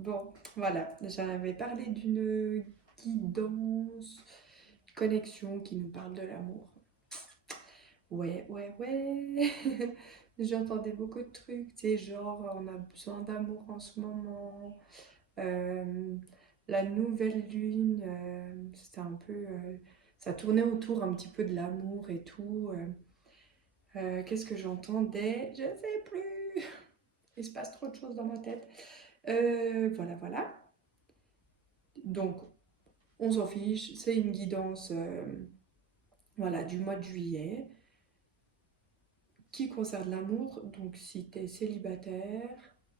Bon, voilà, j'en avais parlé d'une guidance, connexion qui nous parle de l'amour. Ouais, ouais, ouais. J'entendais beaucoup de trucs, tu sais, genre on a besoin d'amour en ce moment. Euh, la nouvelle lune, c'était un peu, ça tournait autour un petit peu de l'amour et tout. Qu'est-ce que j'entendais? Je sais plus. Il se passe trop de choses dans ma tête. Voilà, voilà. Donc, on s'en fiche. C'est une guidance, voilà, du mois de juillet qui concerne l'amour. Donc, si tu es célibataire,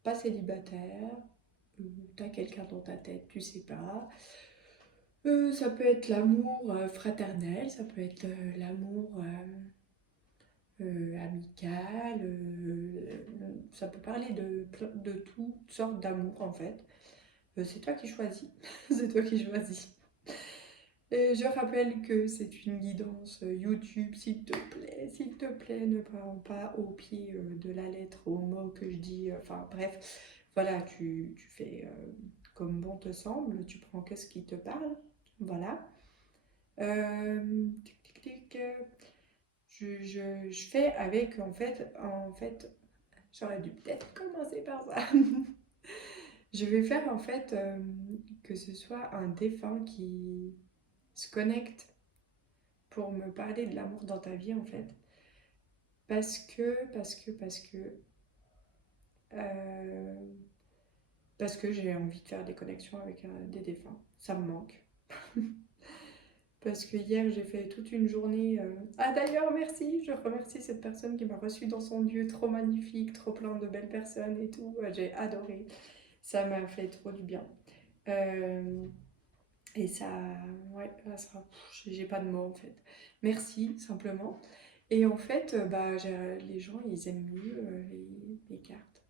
pas célibataire, ou tu as quelqu'un dans ta tête, tu sais pas. Ça peut être l'amour fraternel, ça peut être l'amour amical, ça peut parler de toutes sortes d'amour en fait. C'est toi qui choisis, c'est toi qui choisis. Et je rappelle que c'est une guidance YouTube, s'il te plaît, ne prends pas au pied de la lettre, au mot que je dis, enfin bref, voilà, tu fais comme bon te semble, tu prends que ce qui te parle, voilà. Tic, tic, tic, je fais avec, en fait, j'aurais dû peut-être commencer par ça. Je vais faire en fait que ce soit un défunt qui se connecte pour me parler de l'amour dans ta vie en fait. Parce que, euh, parce que j'ai envie de faire des connexions avec des défunts. Ça me manque. Parce que hier j'ai fait toute une journée. Ah d'ailleurs merci, je remercie cette personne qui m'a reçue dans son lieu trop magnifique, trop plein de belles personnes et tout. J'ai adoré. Ça m'a fait trop du bien. Euh, et ça, ouais, ça, j'ai pas de mots en fait. Merci simplement. Et en fait, bah, les gens ils aiment mieux les cartes.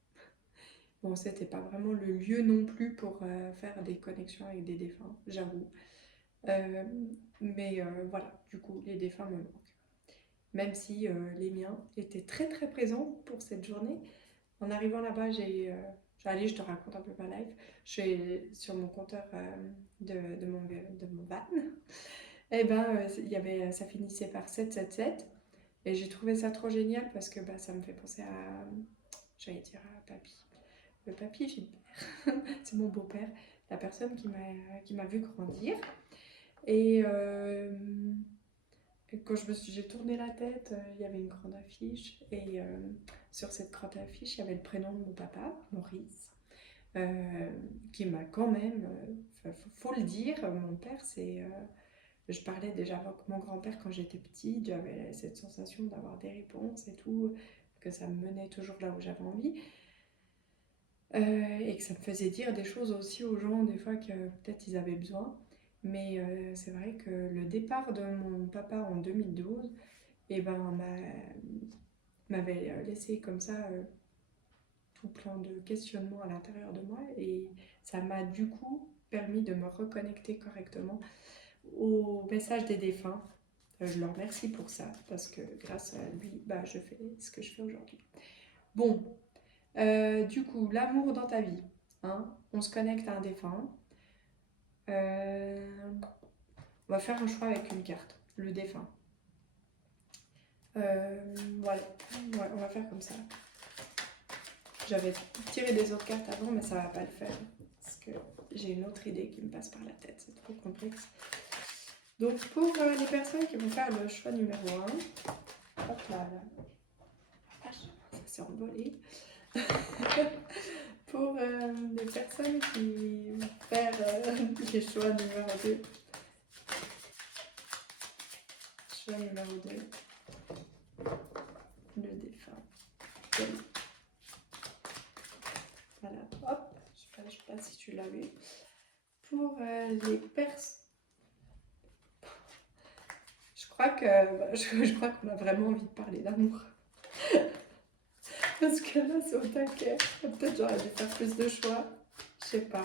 Bon, c'était pas vraiment le lieu non plus pour faire des connexions avec des défunts, j'avoue. Euh, mais voilà, du coup, les défunts me manquent. Même si les miens étaient très très présents pour cette journée. En arrivant là-bas, allez, je te raconte un peu ma life. Je suis sur mon compteur de mon van. Et ben, ça finissait par 777. Et j'ai trouvé ça trop génial parce que bah, ça me fait penser à, j'allais dire à papy. Le papy Gilbert, c'est mon beau-père, la personne qui m'a vu grandir. Et quand j'ai tourné la tête, il y avait une grande affiche. Et sur cette grande affiche, il y avait le prénom de mon papa, Maurice, euh, qui m'a quand même, faut le dire, mon père, je parlais déjà avec mon grand-père quand j'étais petite, j'avais cette sensation d'avoir des réponses et tout, que ça me menait toujours là où j'avais envie. Et que ça me faisait dire des choses aussi aux gens, des fois que peut-être ils avaient besoin. Mais c'est vrai que le départ de mon papa en 2012, eh ben, m'avait laissé comme ça tout plein de questionnements à l'intérieur de moi. Et ça m'a du coup permis de me reconnecter correctement au message des défunts. Je leur remercie pour ça, parce que grâce à lui, bah, je fais ce que je fais aujourd'hui. Bon, du coup, l'amour dans ta vie. Hein, on se connecte à un défunt. Euh, on va faire un choix avec une carte, le défunt. Voilà, ouais, on va faire comme ça. J'avais tiré des autres cartes avant, mais ça va pas le faire. Parce que j'ai une autre idée qui me passe par la tête, c'est trop complexe. Donc pour les personnes qui vont faire le choix numéro 1, hop là, ah, ça s'est envolé. Pour les personnes qui vont faire les choix numéro 2, choix numéro 2, le défunt. Voilà, hop, je sais pas si tu l'as vu. Pour les personnes, je crois qu'on a vraiment envie de parler d'amour. Parce que là, c'est au taquet. Peut-être j'aurais dû faire plus de choix. Je sais pas.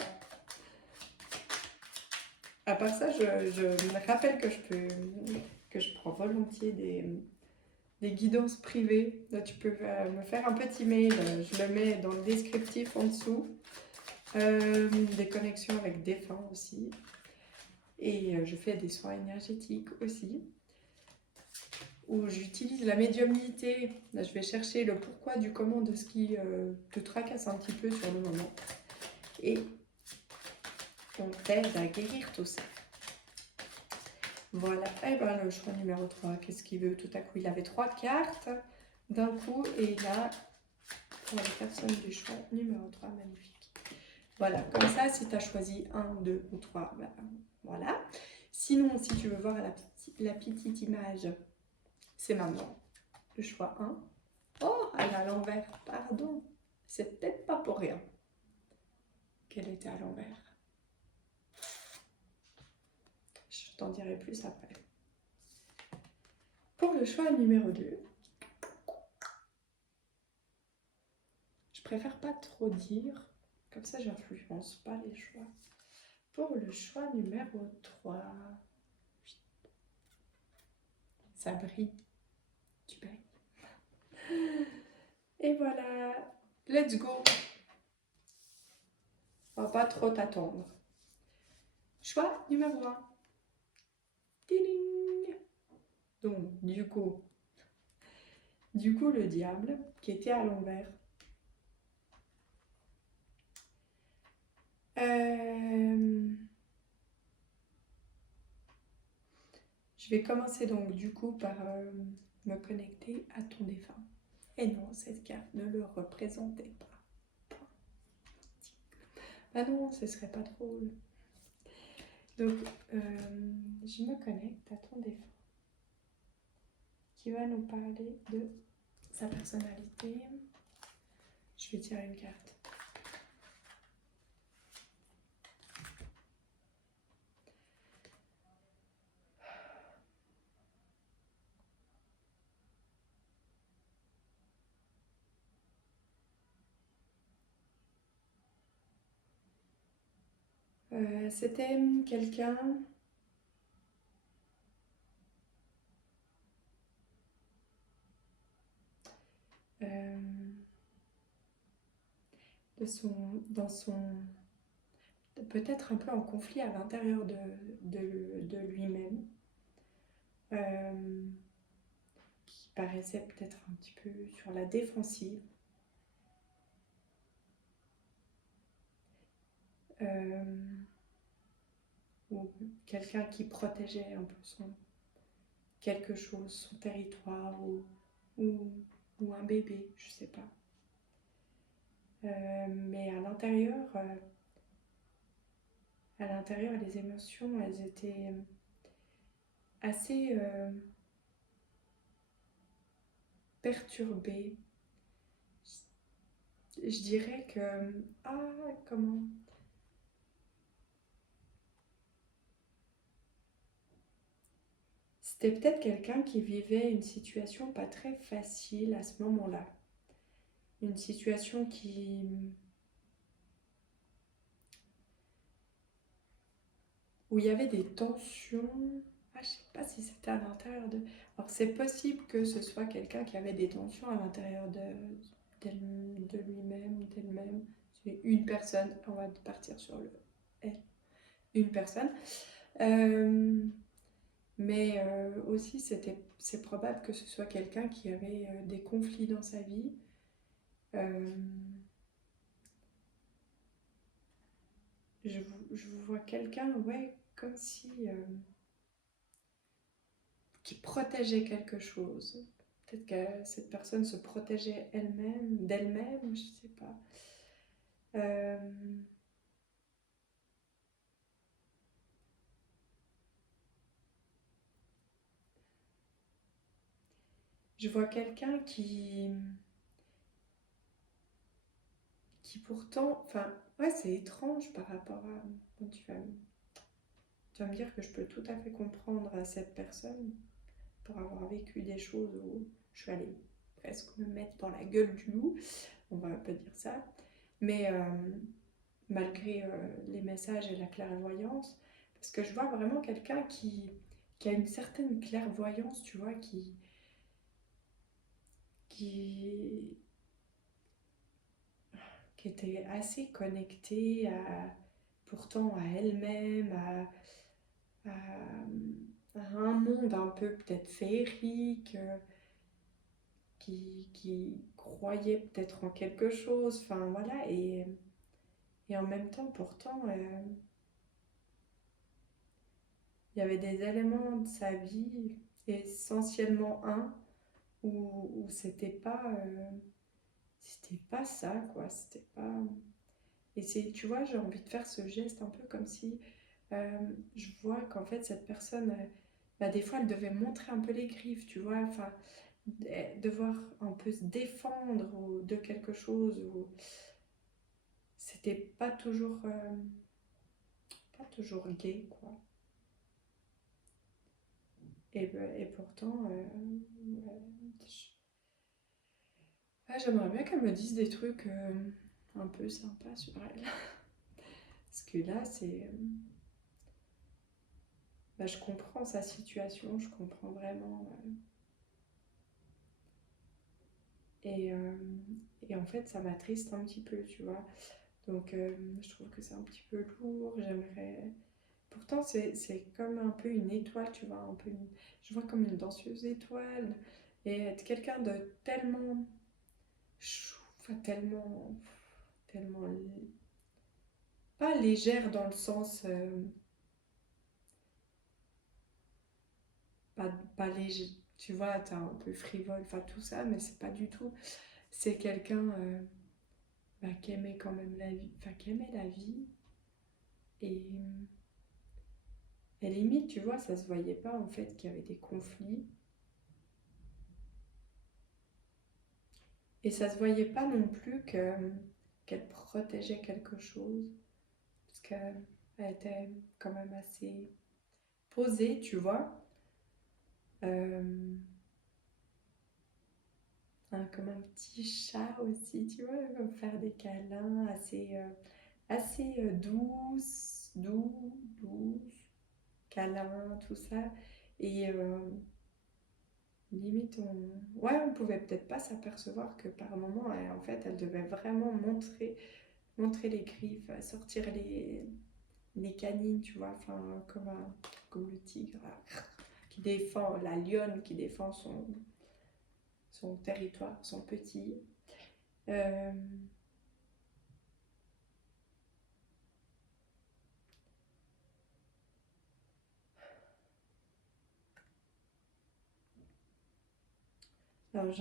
À part ça, je me rappelle que je prends volontiers des guidances privées. Là, tu peux me faire un petit mail. Je le mets dans le descriptif en dessous. Des connexions avec défunts aussi. Et je fais des soins énergétiques aussi, où j'utilise la médiumnité. Là, je vais chercher le pourquoi du comment de ce qui te tracasse un petit peu sur le moment. Et on t'aide à guérir tout ça. Voilà, et ben le choix numéro 3, qu'est-ce qu'il veut? Tout à coup, il avait 3 cartes d'un coup, et là, pour les personnes du choix numéro 3, magnifique. Voilà, comme ça, si tu as choisi 1, 2 ou 3, ben, voilà. Sinon, si tu veux voir la petite image, c'est maman. Le choix 1. Oh, elle est à l'envers, pardon. C'est peut-être pas pour rien qu'elle était à l'envers. Je t'en dirai plus après. Pour le choix numéro 2, je préfère pas trop dire, comme ça j'influence pas les choix. Pour le choix numéro 3, ça brille, tu brilles. Et voilà, let's go. On va pas trop t'attendre. Choix numéro 1. Ding. Donc, du coup, le diable qui était à l'envers. Je vais commencer donc du coup par me connecter à ton défunt. Et non, cette carte ne le représentait pas. Ah non, ce serait pas drôle. Donc, je me connecte à ton défunt qui va nous parler de sa personnalité. Je vais tirer une carte. C'était quelqu'un peut-être un peu en conflit à l'intérieur de lui-même, qui paraissait peut-être un petit peu sur la défensive. Ou quelqu'un qui protégeait un peu quelque chose, son territoire, ou un bébé, je sais pas. Mais à l'intérieur, les émotions, elles étaient assez perturbées. Je dirais que... comment... C'était peut-être quelqu'un qui vivait une situation pas très facile à ce moment-là. Une situation où il y avait des tensions. Je sais pas si c'était à l'intérieur de... Alors c'est possible que ce soit quelqu'un qui avait des tensions à l'intérieur de lui-même, d'elle-même. C'est une personne, on va partir sur le elle. Une personne. Mais aussi, c'est probable que ce soit quelqu'un qui avait des conflits dans sa vie. Je vous vois quelqu'un, ouais, comme si... qui protégeait quelque chose. Peut-être que cette personne se protégeait elle-même, d'elle-même, je sais pas. Je vois quelqu'un qui pourtant, enfin, ouais, c'est étrange par rapport à... Bon, tu vas me dire que je peux tout à fait comprendre cette personne pour avoir vécu des choses où je suis allée presque me mettre dans la gueule du loup, on va pas dire ça, mais malgré les messages et la clairvoyance, parce que je vois vraiment quelqu'un qui a une certaine clairvoyance, tu vois, qui qui était assez connectée pourtant à elle-même, à un monde un peu peut-être féerique, qui croyait peut-être en quelque chose, enfin voilà, et en même temps, pourtant, il y avait des éléments de sa vie, essentiellement un, où c'était pas ça, quoi, c'était pas... Et c'est, tu vois, j'ai envie de faire ce geste un peu comme si je vois qu'en fait, cette personne, bah, des fois, elle devait montrer un peu les griffes, tu vois, enfin, devoir un peu se défendre de quelque chose, ou c'était pas toujours gai, quoi. Et pourtant, ouais, j'aimerais bien qu'elle me dise des trucs un peu sympas sur elle. Parce que là, bah, je comprends sa situation, je comprends vraiment. Et, euh, et en fait, ça m'attriste un petit peu, tu vois. Donc, je trouve que c'est un petit peu lourd. J'aimerais. Pourtant, c'est comme un peu une étoile, tu vois. Je vois comme une danseuse étoile. Et être quelqu'un de tellement chou, enfin, tellement pas légère dans le sens, pas léger, tu vois, t'es un peu frivole, enfin tout ça, mais c'est pas du tout. C'est quelqu'un bah, qui aimait quand même la vie, enfin qui aimait la vie, et, et limite, tu vois, ça se voyait pas en fait qu'il y avait des conflits, et ça se voyait pas non plus qu'elle protégeait quelque chose, parce qu'elle était quand même assez posée, tu vois. Euh, comme un petit chat aussi, tu vois, elle va me faire des câlins assez douces, câlins, tout ça. Et limite, on pouvait peut-être pas s'apercevoir que par moment, en fait, elle devait vraiment montrer les griffes, sortir les canines, tu vois, enfin, comme le tigre qui défend, la lionne qui défend son territoire, son petit. Euh, alors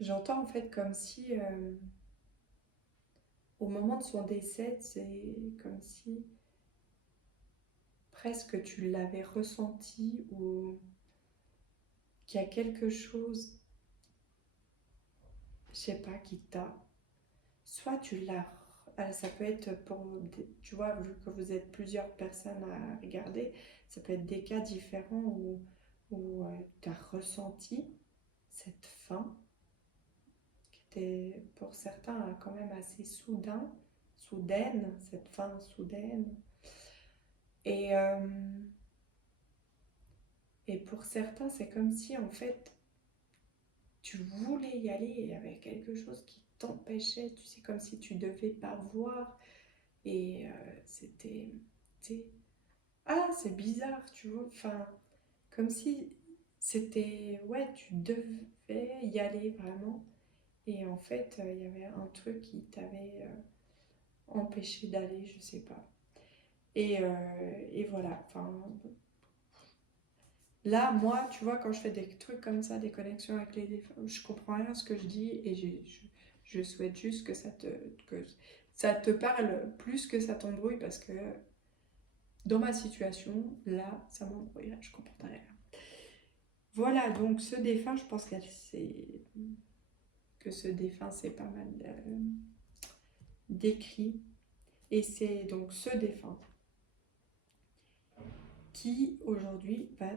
j'entends en fait comme si au moment de son décès, c'est comme si presque tu l'avais ressenti, ou qu'il y a quelque chose, je sais pas, qui t'a. Soit tu l'as. Ça peut être tu vois, vu que vous êtes plusieurs personnes à regarder, ça peut être des cas différents où tu as ressenti cette fin qui était pour certains quand même assez soudaine, cette fin soudaine. Et, euh, et pour certains, c'est comme si en fait tu voulais y aller et il y avait quelque chose qui t'empêchait, tu sais, comme si tu devais pas voir. Et c'était, tu sais, ah, c'est bizarre, tu vois, enfin, comme si c'était, ouais, tu devais y aller vraiment. Et en fait, il y avait un truc qui t'avait empêché d'aller, je sais pas. Et voilà, enfin, là, moi, tu vois, quand je fais des trucs comme ça, des connexions avec les défunts, je comprends rien à ce que je dis, et je souhaite juste que ça te parle plus que ça t'embrouille, parce que dans ma situation, là, ça m'embrouille, je comprends rien. Voilà, donc ce défunt, je pense que ce défunt, c'est pas mal décrit. Et c'est donc ce défunt qui, aujourd'hui, va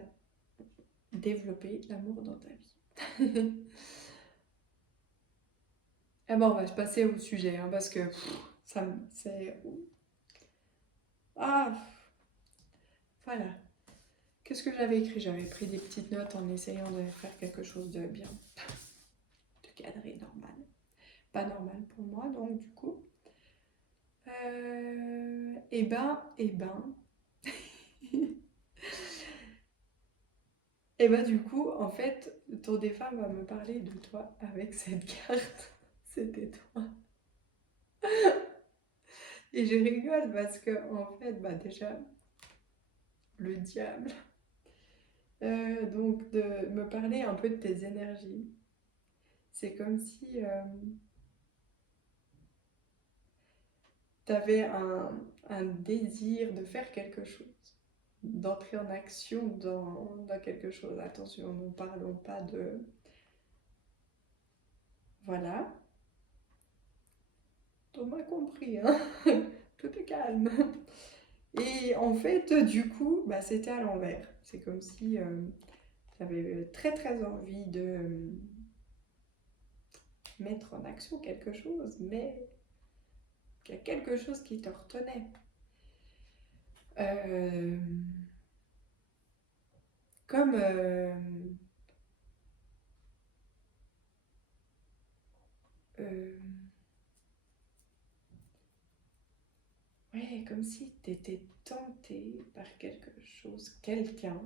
développer l'amour dans ta vie. Ah bon, on va se passer au sujet, hein, parce que c'est... Ah, voilà. Qu'est-ce que j'avais écrit? J'avais pris des petites notes en essayant de faire quelque chose de bien, de cadré, normal. Pas normal pour moi, donc du coup. Eh ben, et ben du coup, en fait, ton défunt va me parler de toi avec cette carte. C'était toi. Et je rigole parce que, en fait, bah déjà, le diable. Donc, de me parler un peu de tes énergies. C'est comme si tu avais un désir de faire quelque chose, d'entrer en action dans quelque chose. Attention, ne parlons pas de... Voilà, on m'a compris, hein. Tout est calme. Et en fait, du coup, bah, c'était à l'envers. C'est comme si tu avais très très envie de mettre en action quelque chose, mais qu'il y a quelque chose qui te retenait. Euh, comme euh, ouais, comme si tu étais tenté par quelque chose, quelqu'un.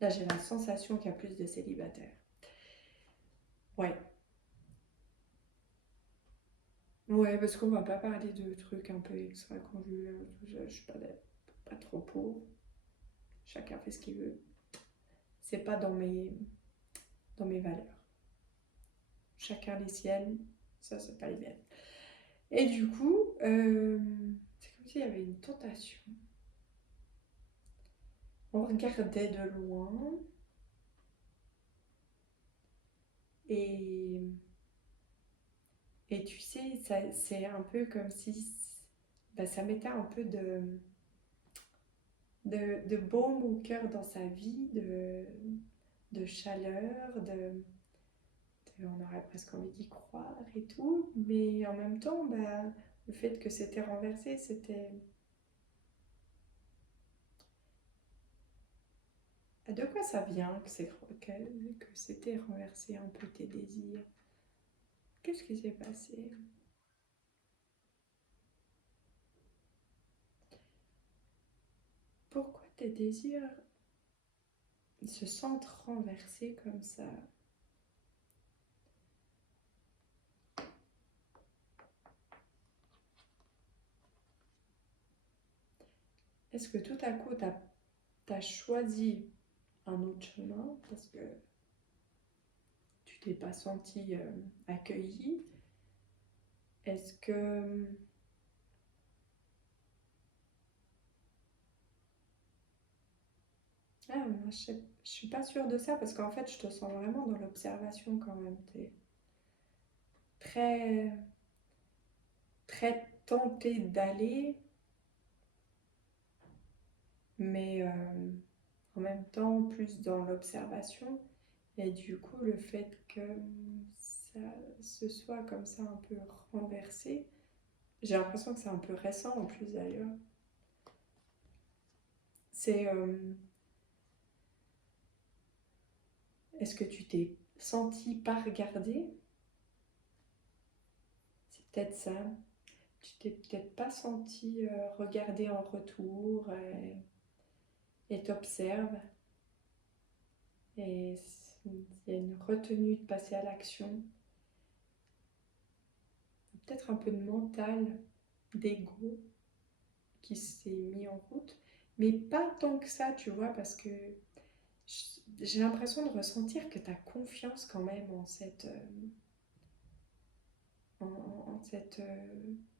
Là, j'ai la sensation qu'il y a plus de célibataires. Ouais. Ouais, parce qu'on va pas parler de trucs un peu extra-conjugaux. Je suis pas trop pour. Chacun fait ce qu'il veut. C'est pas dans mes valeurs. Chacun les siennes. Ça, c'est pas les miennes. Et du coup, c'est comme s'il y avait une tentation. On regardait de loin et, et tu sais, c'est un peu comme si bah, ça mettait un peu de baume au cœur dans sa vie, de chaleur, on aurait presque envie d'y croire et tout, mais en même temps, bah, le fait que c'était renversé, c'était... De quoi ça vient que c'était renversé un peu tes désirs? Qu'est-ce qui s'est passé? Pourquoi tes désirs se sentent renversés comme ça? Est-ce que tout à coup, t'as choisi un autre chemin parce que tu t'es pas senti accueilli? Est-ce que... Ah, moi, je suis pas sûre de ça parce qu'en fait, je te sens vraiment dans l'observation quand même. T'es très, très tenté d'aller, mais en même temps, plus dans l'observation. Et du coup, le fait que ça se soit comme ça un peu renversé, j'ai l'impression que c'est un peu récent en plus d'ailleurs. C'est est-ce que tu t'es senti pas regardé? C'est peut-être ça. Tu t'es peut-être pas senti regardé en retour et t'observes. Et il y a une retenue de passer à l'action. Peut-être un peu de mental, d'ego qui s'est mis en route. Mais pas tant que ça, tu vois, parce que j'ai l'impression de ressentir que tu as confiance quand même en cette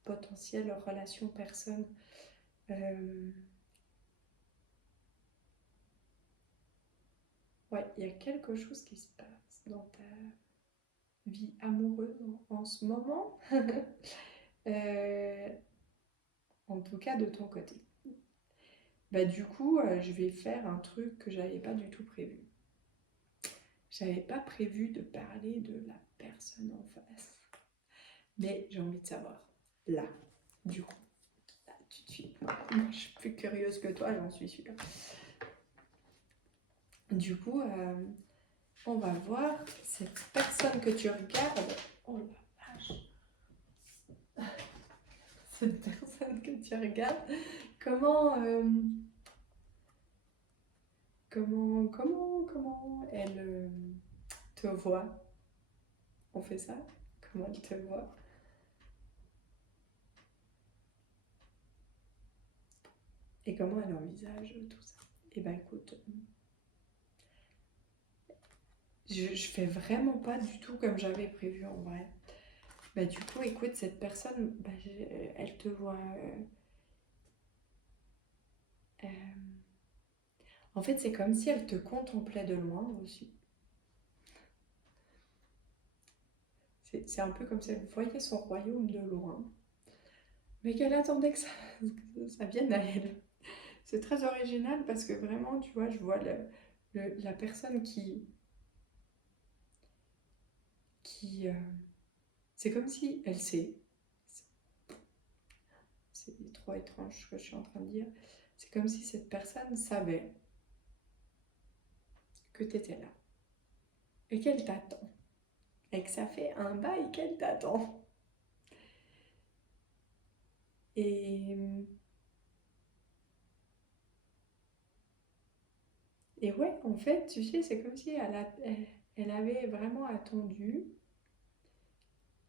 potentielle relation personne. Euh, ouais, il y a quelque chose qui se passe dans ta vie amoureuse en ce moment. Euh, en tout cas, de ton côté. Bah, du coup, je vais faire un truc que j'avais pas du tout prévu. J'avais pas prévu de parler de la personne en face. Mais j'ai envie de savoir. Là, du coup. Là, tout de suite. Moi, je suis plus curieuse que toi, j'en suis sûre. Du coup, on va voir cette personne que tu regardes. Oh la vache! Cette personne que tu regardes, comment elle te voit? On fait ça? Comment elle te voit? Et comment elle envisage tout ça? Eh ben écoute, je fais vraiment pas du tout comme j'avais prévu en vrai. Bah du coup, écoute, cette personne, bah, elle te voit. Euh, en fait, c'est comme si elle te contemplait de loin aussi. C'est un peu comme si elle voyait son royaume de loin, mais qu'elle attendait ça vienne à elle. C'est très original parce que vraiment, tu vois, je vois la personne qui c'est comme si elle sait. C'est trop étrange ce que je suis en train de dire. C'est comme si cette personne savait que tu étais là et qu'elle t'attend. Et que ça fait un bail qu'elle t'attend. Et, et ouais, en fait, tu sais, c'est comme si elle avait vraiment attendu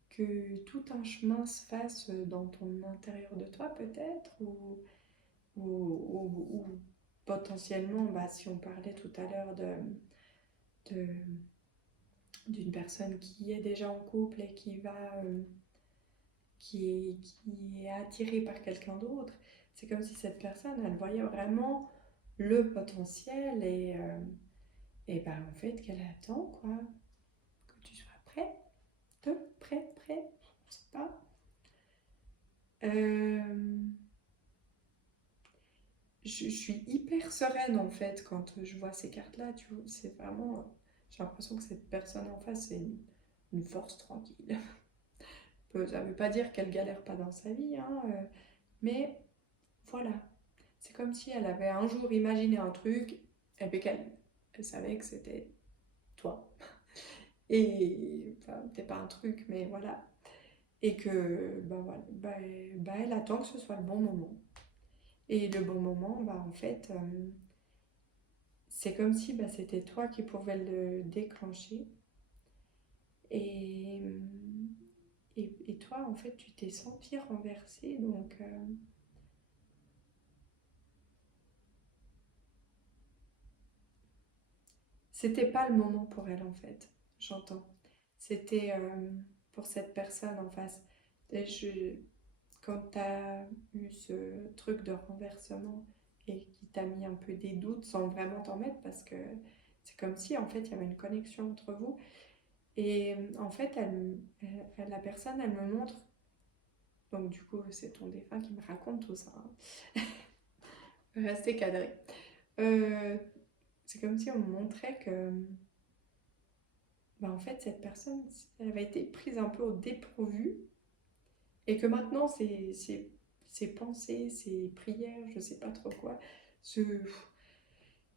que tout un chemin se fasse dans ton intérieur de toi, peut-être, ou potentiellement, bah, si on parlait tout à l'heure de, d'une personne qui est déjà en couple et qui est attirée par quelqu'un d'autre, c'est comme si cette personne, elle voyait vraiment le potentiel et bah, en fait, qu'elle attend, quoi, que tu sois prêt, prêt, je sais pas. Euh, je suis hyper sereine en fait quand je vois ces cartes-là, tu vois, c'est vraiment, j'ai l'impression que cette personne en face, c'est une force tranquille. Ça veut pas dire qu'elle galère pas dans sa vie, hein, mais voilà, c'est comme si elle avait un jour imaginé un truc, et puis elle savait que c'était toi. Et, enfin, peut-être pas un truc, mais voilà. Et que, bah voilà, bah, elle attend que ce soit le bon moment. Et le bon moment, bah en fait, c'est comme si bah, c'était toi qui pouvais le déclencher. Et, et toi, en fait, tu t'es senti renversé, donc c'était pas le moment pour elle, en fait. J'entends. C'était pour cette personne en face. Et quand tu as eu ce truc de renversement et qui t'a mis un peu des doutes sans vraiment t'en mettre, parce que c'est comme si, en fait, il y avait une connexion entre vous. Et en fait, la personne, elle me montre, donc du coup, c'est ton défunt qui me raconte tout ça, hein. Restez cadré. Euh, c'est comme si on me montrait que, bah, en fait, cette personne, elle avait été prise un peu au dépourvu et que maintenant, ses pensées, ses prières, je sais pas trop quoi, se,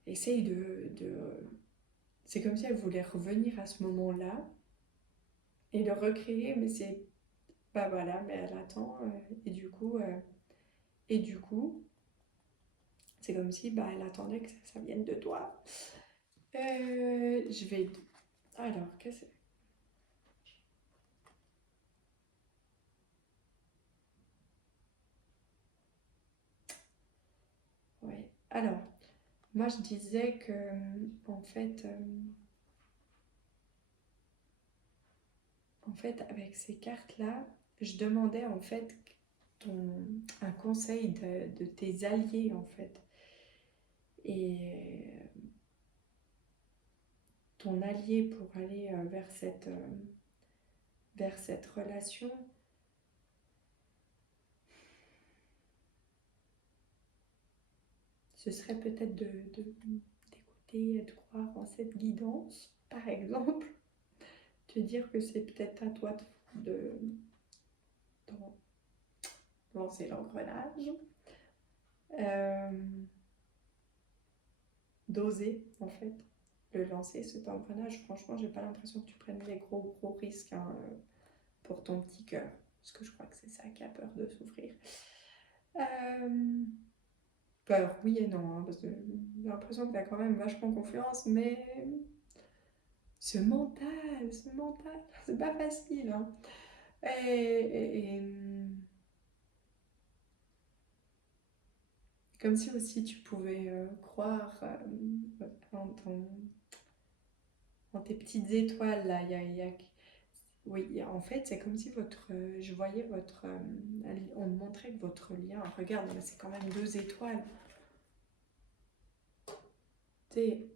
essaye c'est comme si elle voulait revenir à ce moment-là et le recréer, mais c'est, bah voilà, mais elle attend, et du coup, c'est comme si bah, elle attendait que ça vienne de toi. Je vais. Alors, qu'est-ce que c'est? Ouais. Alors, moi je disais que, en fait, avec ces cartes-là, je demandais en fait un conseil de tes alliés en fait. Et ton allié pour aller vers cette relation, ce serait peut-être d'écouter et de croire en cette guidance, par exemple. Te dire que c'est peut-être à toi de lancer l'engrenage. Euh, D'oser, en fait, le lancer, cet engrenage. Franchement, j'ai pas l'impression que tu prennes des gros risques hein, pour ton petit cœur. Parce que je crois que c'est ça qui a peur de s'ouvrir. Euh, Peur, oui et non, hein, parce que j'ai l'impression que tu as quand même vachement confiance, mais ce mental, c'est pas facile. Hein. Comme si aussi tu pouvais croire en, en tes petites étoiles là. Oui, en fait, c'est comme si je voyais on me montrait que votre lien, regarde, mais c'est quand même 2 étoiles. C'est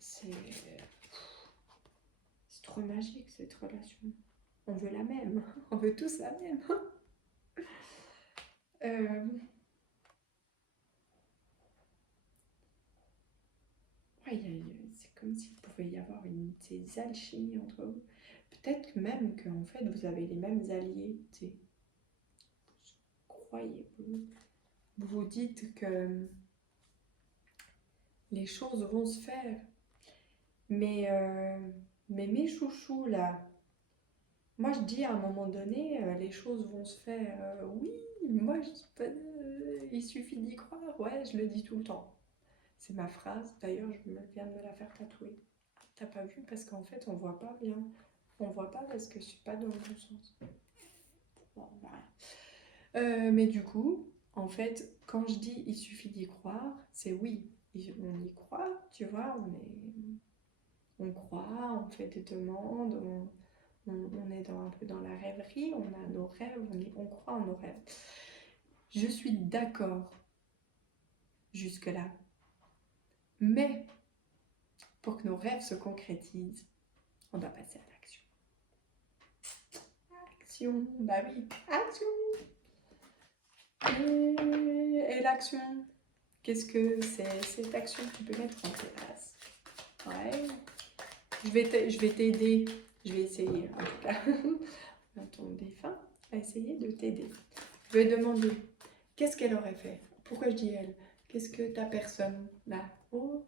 c'est trop magique cette relation. On veut la même, on veut tous la même. Euh, ouais, c'est comme s'il pouvait y avoir des alchimies entre vous. Peut-être même qu'en fait vous avez les mêmes alliés. Croyez-vous. Vous vous dites que les choses vont se faire. Mais, euh, mais mes chouchous là, moi je dis à un moment donné, les choses vont se faire. Oui, moi je dis pas, il suffit d'y croire. Ouais, je le dis tout le temps. C'est ma phrase. D'ailleurs, je viens de me la faire tatouer. T'as pas vu parce qu'en fait on voit pas bien. On voit pas parce que je suis pas dans le bon sens. Bon, voilà. Mais du coup, en fait, quand je dis il suffit d'y croire, c'est oui, on y croit, tu vois, on croit, on fait des demandes, on est un peu dans la rêverie, on a nos rêves, on croit en nos rêves. Je suis d'accord jusque-là. Mais pour que nos rêves se concrétisent, on doit passer à l'action. Action, bah oui, action. Et l'action, qu'est-ce que c'est cette action que tu peux mettre en place? Ouais, je vais t'aider. Je vais essayer, en tout cas. Ton défunt va essayer de t'aider. Je vais demander qu'est-ce qu'elle aurait fait. Pourquoi je dis elle? Qu'est-ce que ta personne là? Oh,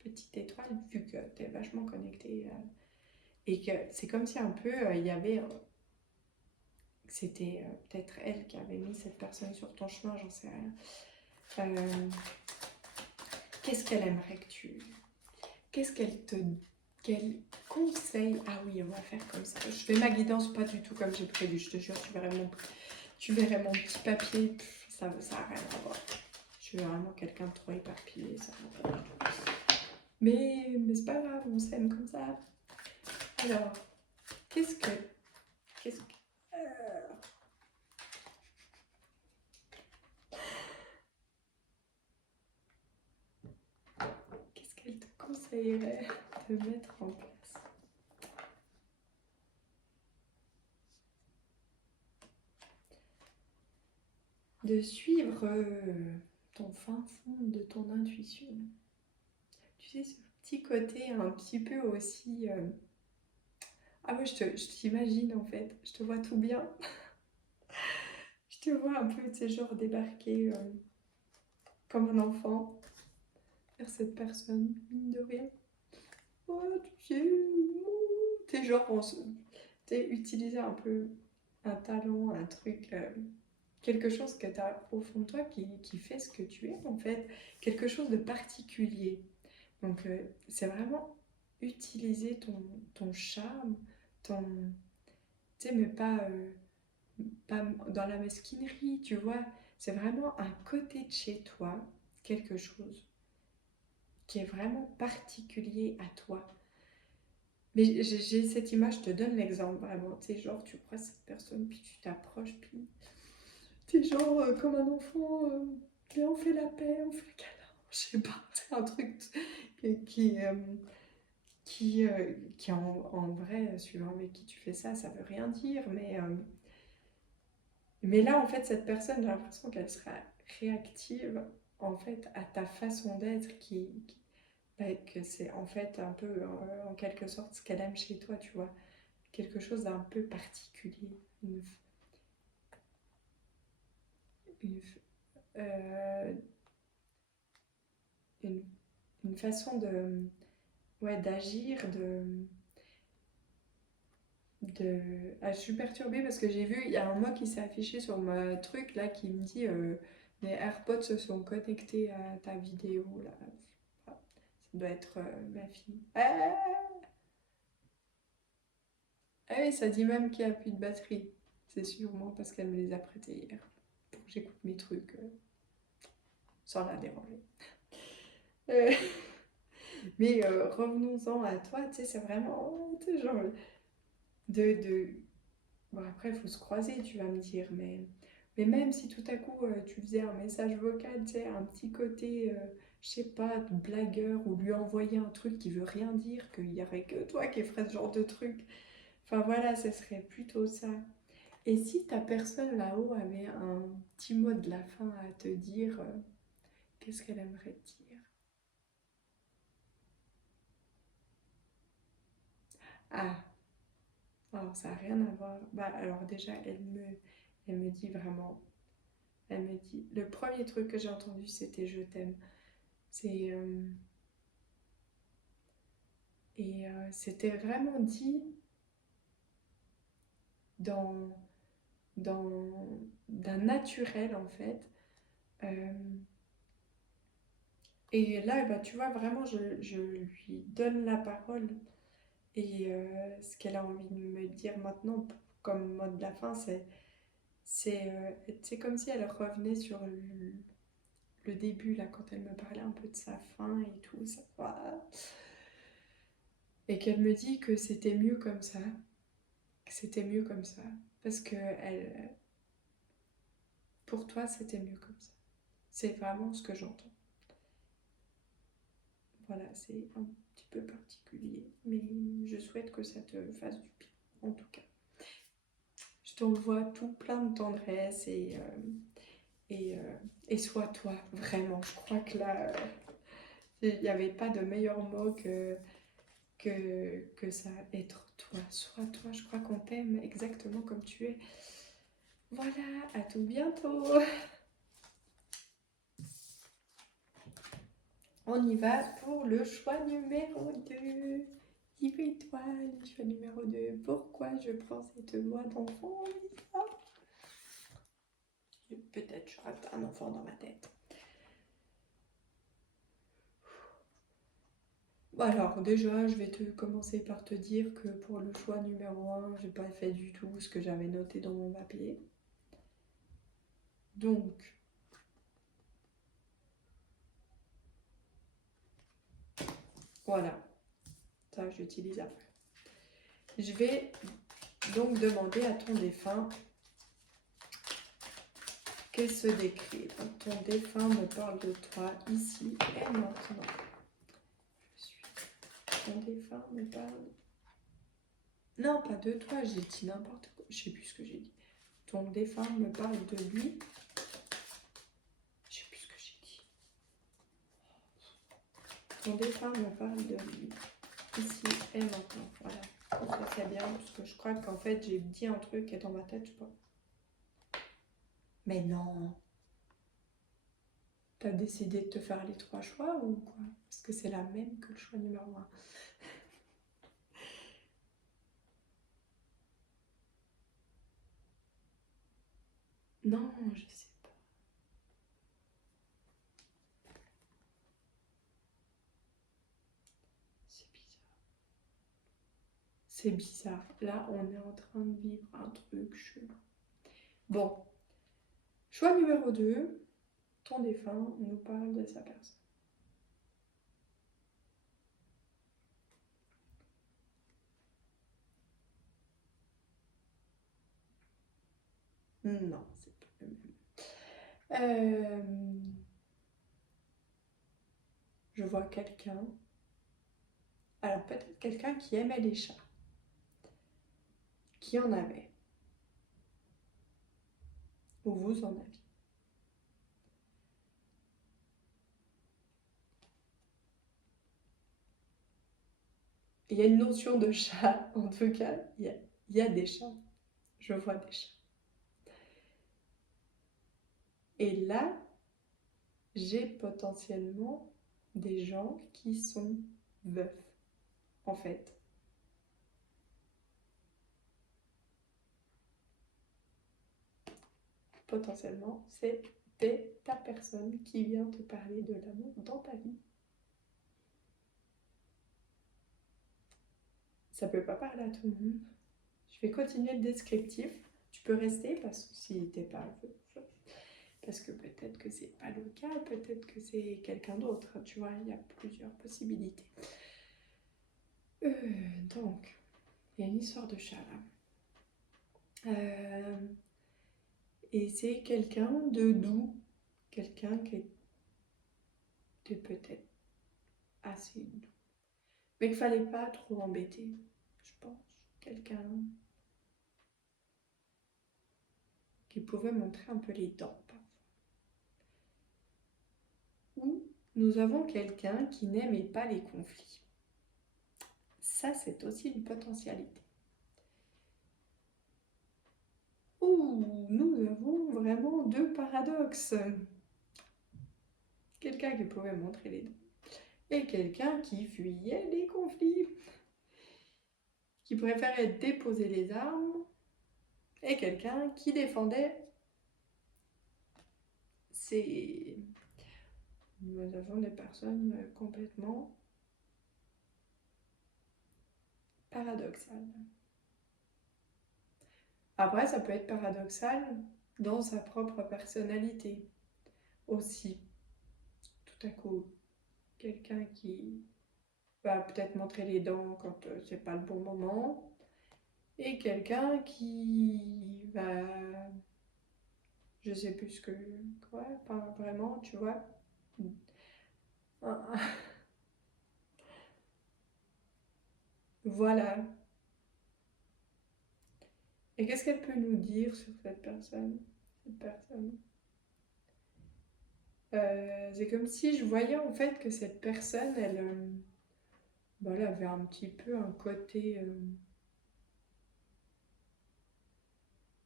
petite étoile, vu que tu es vachement connecté. Et que c'est comme si un peu il y avait. C'était peut-être elle qui avait mis cette personne sur ton chemin, j'en sais rien. Qu'est-ce qu'elle aimerait que tu. Qu'est-ce qu'elle te. Quel conseil? Ah oui, on va faire comme ça. Je fais ma guidance pas du tout comme j'ai prévu, je te jure, tu verrais mon petit papier, ça n'a rien à voir. Je suis vraiment quelqu'un de trop éparpillé, ça va pas du tout. Mais c'est pas grave, on s'aime comme ça. Alors, qu'est-ce que. Qu'est-ce que. Qu'est-ce qu'elle te conseillerait de mettre en place? De suivre ton fin fond de ton intuition. Tu sais, ce petit côté un petit peu aussi. Ah ouais, je t'imagine en fait, je te vois tout bien. Je te vois un peu, tu sais, genre débarquer comme un enfant vers cette personne, mine de rien. Oh, tu sais, t'es genre, t'es utiliser un peu un talent, un truc, quelque chose que tu as au fond de toi qui fait ce que tu es en fait, quelque chose de particulier. Donc c'est vraiment utiliser ton charme, ton, tu sais, mais pas dans la mesquinerie, tu vois. C'est vraiment un côté de chez toi, quelque chose qui est vraiment particulier à toi. Mais j'ai cette image, je te donne l'exemple vraiment. Tu sais, genre, tu crois cette personne, puis tu t'approches, puis t'es genre comme un enfant, et on fait la paix, on fait le câlin. Je sais pas, c'est un truc qui, euh, qui en vrai, suivant avec qui tu fais ça, ça veut rien dire. Mais là, en fait, cette personne, j'ai l'impression qu'elle sera réactive en fait à ta façon d'être que c'est en fait un peu en quelque sorte ce qu'elle aime chez toi, tu vois. Quelque chose d'un peu particulier. une, euh, une, une façon de, ouais, d'agir, Ah, je suis perturbée parce que j'ai vu, il y a un mot qui s'est affiché sur ma truc là qui me dit mes AirPods se sont connectés à ta vidéo là. Ah, ça doit être ma fille. Ah oui, ça dit même qu'il n'y a plus de batterie. C'est sûrement parce qu'elle me les a prêtés hier. Pour que j'écoute mes trucs sans la déranger. Euh, mais revenons-en à toi, tu sais, c'est vraiment, tu sais, genre, de... Bon, après, il faut se croiser, tu vas me dire, mais même si tout à coup, tu faisais un message vocal, tu sais, un petit côté, je sais pas, de blagueur, ou lui envoyer un truc qui veut rien dire, qu'il n'y aurait que toi qui ferais ce genre de truc. Enfin voilà, ce serait plutôt ça. Et si ta personne là-haut avait un petit mot de la fin à te dire, qu'est-ce qu'elle aimerait te dire? Ah, alors ça n'a rien à voir. Bah alors déjà, elle me dit vraiment, elle me dit, le premier truc que j'ai entendu c'était je t'aime. C'est c'était vraiment dit dans d'un naturel en fait. Euh, et là, bah, tu vois, vraiment, je lui donne la parole. Et ce qu'elle a envie de me dire maintenant, comme mot de la fin, c'est comme si elle revenait sur le début, là, quand elle me parlait un peu de sa fin et tout, ça, voilà. Et qu'elle me dit que c'était mieux comme ça, que c'était mieux comme ça, parce que pour toi, c'était mieux comme ça. C'est vraiment ce que j'entends. Voilà, c'est un petit peu particulier, mais je souhaite que ça te fasse du bien, en tout cas. Je t'envoie tout plein de tendresse et, euh, et sois toi, vraiment. Je crois que là, il n'y avait pas de meilleur mot que ça. Être toi, sois toi. Je crois qu'on t'aime exactement comme tu es. Voilà, à tout bientôt. On y va pour le choix numéro 2. Dis-toi, le choix numéro 2. Pourquoi je prends cette voix d'enfant? Peut-être je rate un enfant dans ma tête. Alors déjà, je vais te commencer par te dire que pour le choix numéro 1, j'ai pas fait du tout ce que j'avais noté dans mon papier. Donc, voilà, ça j'utilise après. Je vais donc demander à ton défunt qu'elle se décrit. Ton défunt me parle de toi ici et maintenant. Ton défunt me parle... Non, pas de toi, j'ai dit n'importe quoi. Je sais plus ce que j'ai dit. Ton défunt me parle de lui. Je sais plus ce que j'ai dit. Ton défunt me parle de lui. Ici et maintenant. Voilà. Ça c'est bien parce que je crois qu'en fait j'ai dit un truc et dans ma tête, je sais pas. Mais non. T'as décidé de te faire les 3 choix ou quoi? Parce que c'est la même que le choix numéro 1. Non, je sais pas. C'est bizarre. C'est bizarre. Là, on est en train de vivre un truc chelou. Bon. Choix numéro 2. Ton défunt nous parle de sa personne. Non, c'est pas le même. Je vois quelqu'un. Alors peut-être quelqu'un qui aimait les chats. Qui en avait. Ou vous en aviez. Il y a une notion de chat, en tout cas, il y a des chats. Je vois des chats. Et là, j'ai potentiellement des gens qui sont veufs, en fait. Potentiellement, c'est ta personne qui vient te parler de l'amour dans ta vie. Ça peut pas parler à tout le monde. Je vais continuer le descriptif. Tu peux rester parce que si t'es pas veuf, parce que peut-être que c'est pas le cas, peut-être que c'est quelqu'un d'autre. Tu vois, il y a plusieurs possibilités. Donc, il y a une histoire de chat là. Et c'est quelqu'un de doux, quelqu'un qui était peut-être assez doux, mais qu'il fallait pas trop embêter, je pense. Quelqu'un qui pouvait montrer un peu les dents parfois. Ou nous avons quelqu'un qui n'aimait pas les conflits. Ça, c'est aussi une potentialité. Ouh, nous avons vraiment deux paradoxes. Quelqu'un qui pouvait montrer les dents et quelqu'un qui fuyait les conflits, qui préférait déposer les armes, et quelqu'un qui défendait ses... Nous avons des personnes complètement paradoxales. Après, ça peut être paradoxal dans sa propre personnalité aussi. Tout à coup, quelqu'un qui va peut-être montrer les dents quand c'est pas le bon moment, et quelqu'un qui va, je sais plus ce que, quoi, pas vraiment, tu vois. Voilà. Et qu'est-ce qu'elle peut nous dire sur cette personne? C'est comme si je voyais en fait que cette personne, elle avait un petit peu un côté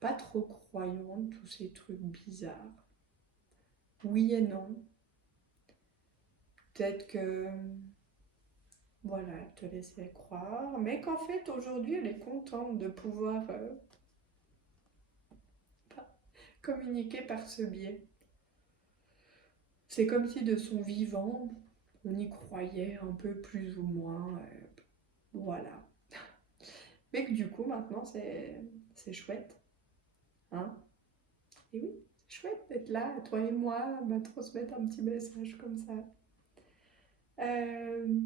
pas trop croyant, tous ces trucs bizarres. Oui et non. Peut-être que, voilà, elle te laissait croire, mais qu'en fait aujourd'hui elle est contente de pouvoir communiquer par ce biais. C'est comme si de son vivant, on y croyait un peu plus ou moins. Voilà. Mais que du coup, maintenant, c'est chouette. Hein? Et oui, c'est chouette d'être là, toi et moi, transmettre un petit message comme ça. Euh,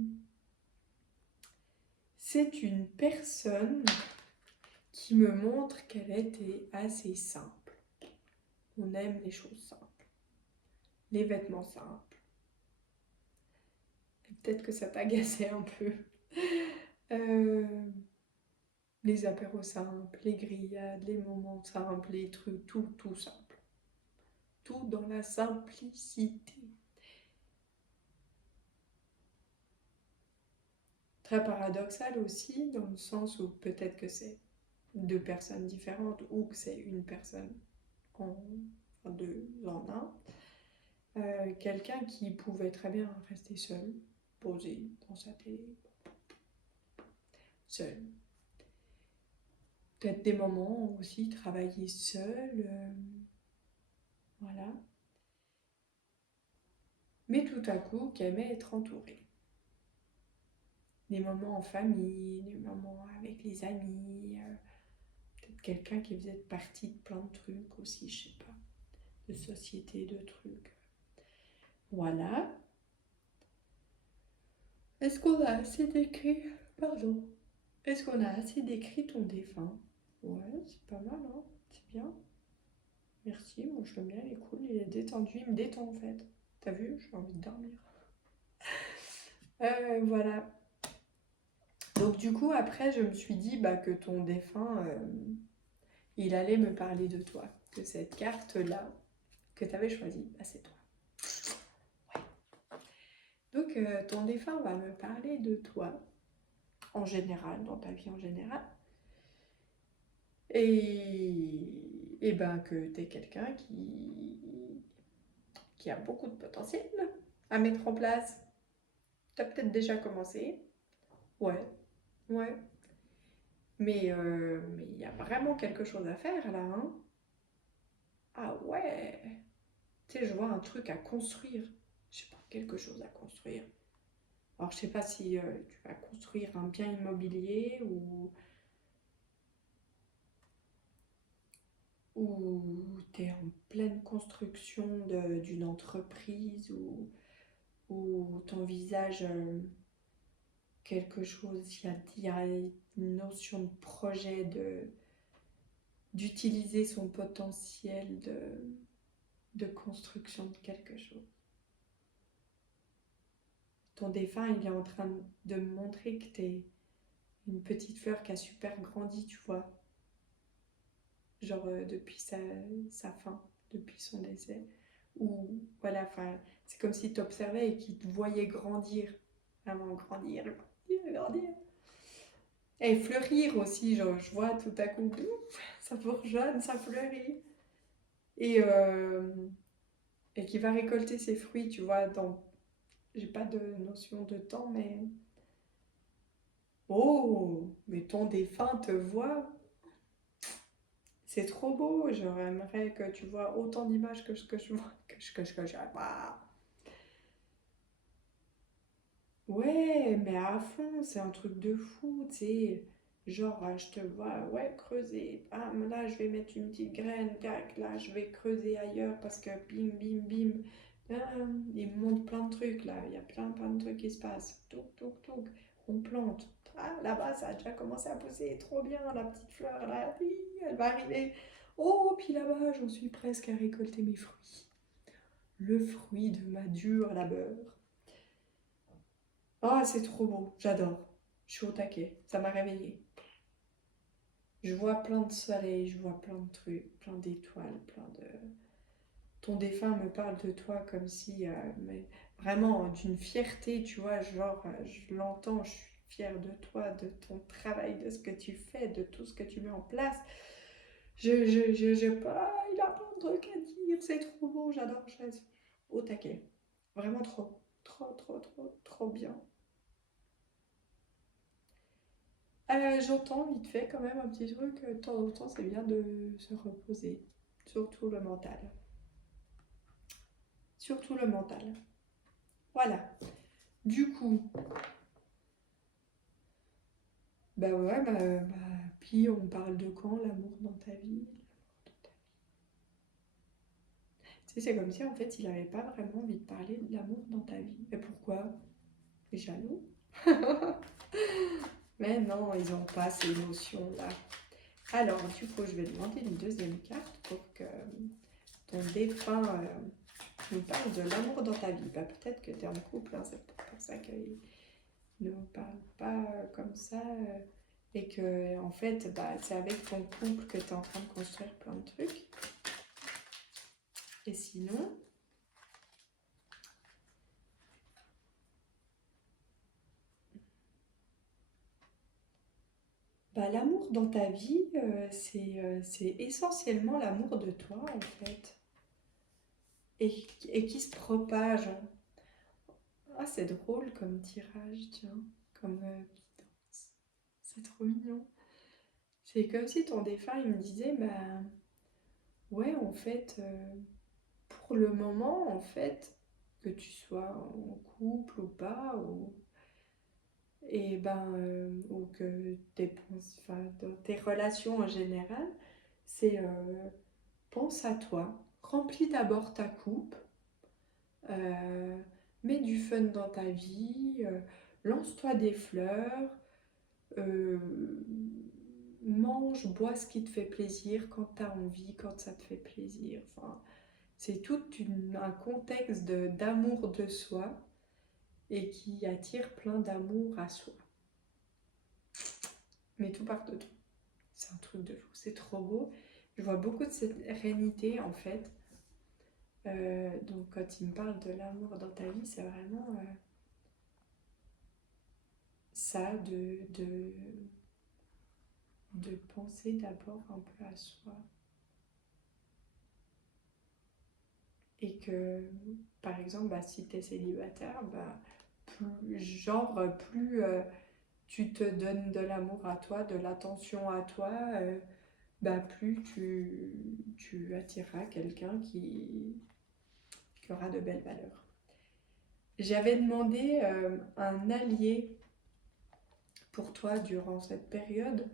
c'est une personne qui me montre qu'elle était assez simple. On aime les choses simples. Les vêtements simples. Et peut-être que ça t'agaçait un peu. Euh, les apéros simples, les grillades, les moments simples, les trucs, tout simple. Tout dans la simplicité. Très paradoxal aussi, dans le sens où peut-être que c'est deux personnes différentes ou que c'est une personne en deux en un. Quelqu'un qui pouvait très bien rester seul, posé dans sa télé, seul. Peut-être des moments où aussi travailler seul, voilà. Mais tout à coup, qui aimait être entouré. Des moments en famille, des moments avec les amis, peut-être quelqu'un qui faisait partie de plein de trucs aussi, je sais pas, de société, de trucs. Voilà. Est-ce qu'on a assez décrit... Pardon. Est-ce qu'on a assez décrit ton défunt? Ouais, c'est pas mal, hein. C'est bien. Merci, moi je l'aime bien, il est cool, il est détendu, il me détend en fait. T'as vu? J'ai envie de dormir. Voilà. Donc du coup, après, je me suis dit que ton défunt, il allait me parler de toi. Que cette carte-là, que tu avais choisie, c'est toi. Ouais. Donc ton défunt va me parler de toi, en général, dans ta vie en général. Et que tu es quelqu'un qui qui a beaucoup de potentiel à mettre en place. Tu as peut-être déjà commencé. Ouais, ouais. Mais il y a vraiment quelque chose à faire là, hein. Ah ouais. Tu sais, je vois un truc à construire. Je sais pas, quelque chose à construire. Alors, je sais pas si tu vas construire un bien immobilier ou tu es en pleine construction d'une entreprise ou tu envisages quelque chose. Il y a une notion de projet, d'utiliser son potentiel de construction de quelque chose. Ton défunt, il est en train de me montrer que tu es une petite fleur qui a super grandi, tu vois. Genre depuis sa fin, depuis son décès. Ou voilà, enfin, c'est comme si tu observais et qu'il te voyait grandir. Vraiment grandir, grandir, grandir. Et fleurir aussi, genre, je vois tout à coup, ouf, ça bourgeonne, ça fleurit. Et, euh, et qui va récolter ses fruits, tu vois, dans... J'ai pas de notion de temps, mais... Oh, mais ton défunt te voit. C'est trop beau. J'aimerais que tu vois autant d'images que ce que je vois. Que je... Waouh. Ouais, mais à fond, c'est un truc de fou, tu sais. Genre, je te vois, ouais, creuser. Ah, mais là, je vais mettre une petite graine, tac, là, je vais creuser ailleurs parce que bim, bim, bim. Ah, il me montre plein de trucs, là. Il y a plein de trucs qui se passent. Touk, touk, touk. On plante. Ah, là-bas, ça a déjà commencé à pousser. Trop bien, la petite fleur, là. Hi, elle va arriver. Oh, puis là-bas, j'en suis presque à récolter mes fruits. Le fruit de ma dure labeur. Ah, c'est trop beau, j'adore. Je suis au taquet, ça m'a réveillée. Je vois plein de soleil, je vois plein de trucs, plein d'étoiles, plein de... Ton défunt me parle de toi comme si, mais vraiment d'une fierté, tu vois, genre, je l'entends, je suis fière de toi, de ton travail, de ce que tu fais, de tout ce que tu mets en place. Il a plein de trucs à dire, c'est trop beau, j'adore, je reste au taquet. Vraiment trop, trop, trop, trop, trop bien. J'entends vite fait quand même un petit truc, de temps en temps c'est bien de se reposer, surtout le mental. Surtout le mental. Voilà. Du coup, bah ouais, puis on parle de quand l'amour dans ta vie? Tu sais, c'est comme si en fait il avait pas vraiment envie de parler de l'amour dans ta vie. Mais pourquoi? T'es jaloux? Mais non, ils ont pas ces notions-là. Alors, du coup, je vais demander une deuxième carte pour que ton défunt nous parle de l'amour dans ta vie. Bah, peut-être que tu es en couple, hein, c'est peut-être pour ça qu'il ne nous parle pas comme ça. Et que, en fait, bah, c'est avec ton couple que tu es en train de construire plein de trucs. Et sinon, bah, l'amour dans ta vie, c'est essentiellement l'amour de toi, en fait. Et qui se propage. Ah, c'est drôle comme tirage, tiens. Comme guidance. C'est trop mignon. C'est comme si ton défunt, il me disait, bah, ouais, en fait, pour le moment, en fait, que tu sois en couple ou pas, ou que enfin, dans tes relations en général, c'est pense à toi, remplis d'abord ta coupe, euh, mets du fun dans ta vie, lance-toi des fleurs, euh, mange, bois ce qui te fait plaisir quand tu as envie, quand ça te fait plaisir. Enfin, c'est tout un contexte d'amour de soi et qui attire plein d'amour à soi. Mais tout part de toi. C'est un truc de fou, c'est trop beau. Je vois beaucoup de sérénité en fait. Donc quand il me parle de l'amour dans ta vie, c'est vraiment ça, de penser d'abord un peu à soi. Et que, par exemple, bah, si tu es célibataire, bah, plus tu te donnes de l'amour à toi, de l'attention à toi, bah, plus tu attireras quelqu'un qui aura de belles valeurs. J'avais demandé un allié pour toi durant cette période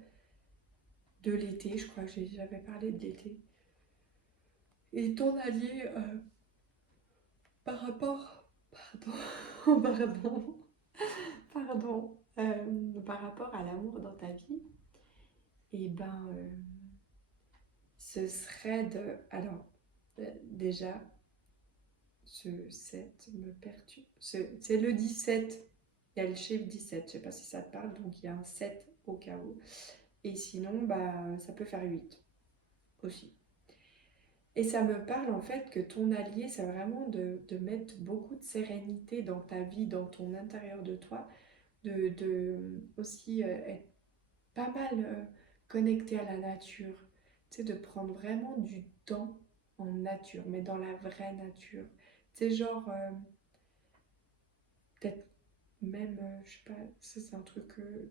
de l'été, je crois que j'avais parlé de l'été. Et ton allié par rapport... Pardon, pardon, pardon. Par rapport à l'amour dans ta vie, et ben, ce serait de... Alors, déjà, ce 7 me perturbe. C'est le 17. Il y a le chiffre 17, je ne sais pas si ça te parle, donc il y a un 7 au cas où. Et sinon, bah, ça peut faire 8 aussi. Et ça me parle en fait que ton allié, c'est vraiment de mettre beaucoup de sérénité dans ta vie, dans ton intérieur de toi, de aussi être pas mal connecté à la nature, tu sais, de prendre vraiment du temps en nature, mais dans la vraie nature. Tu sais, genre, peut-être même, je sais pas, ça c'est un truc que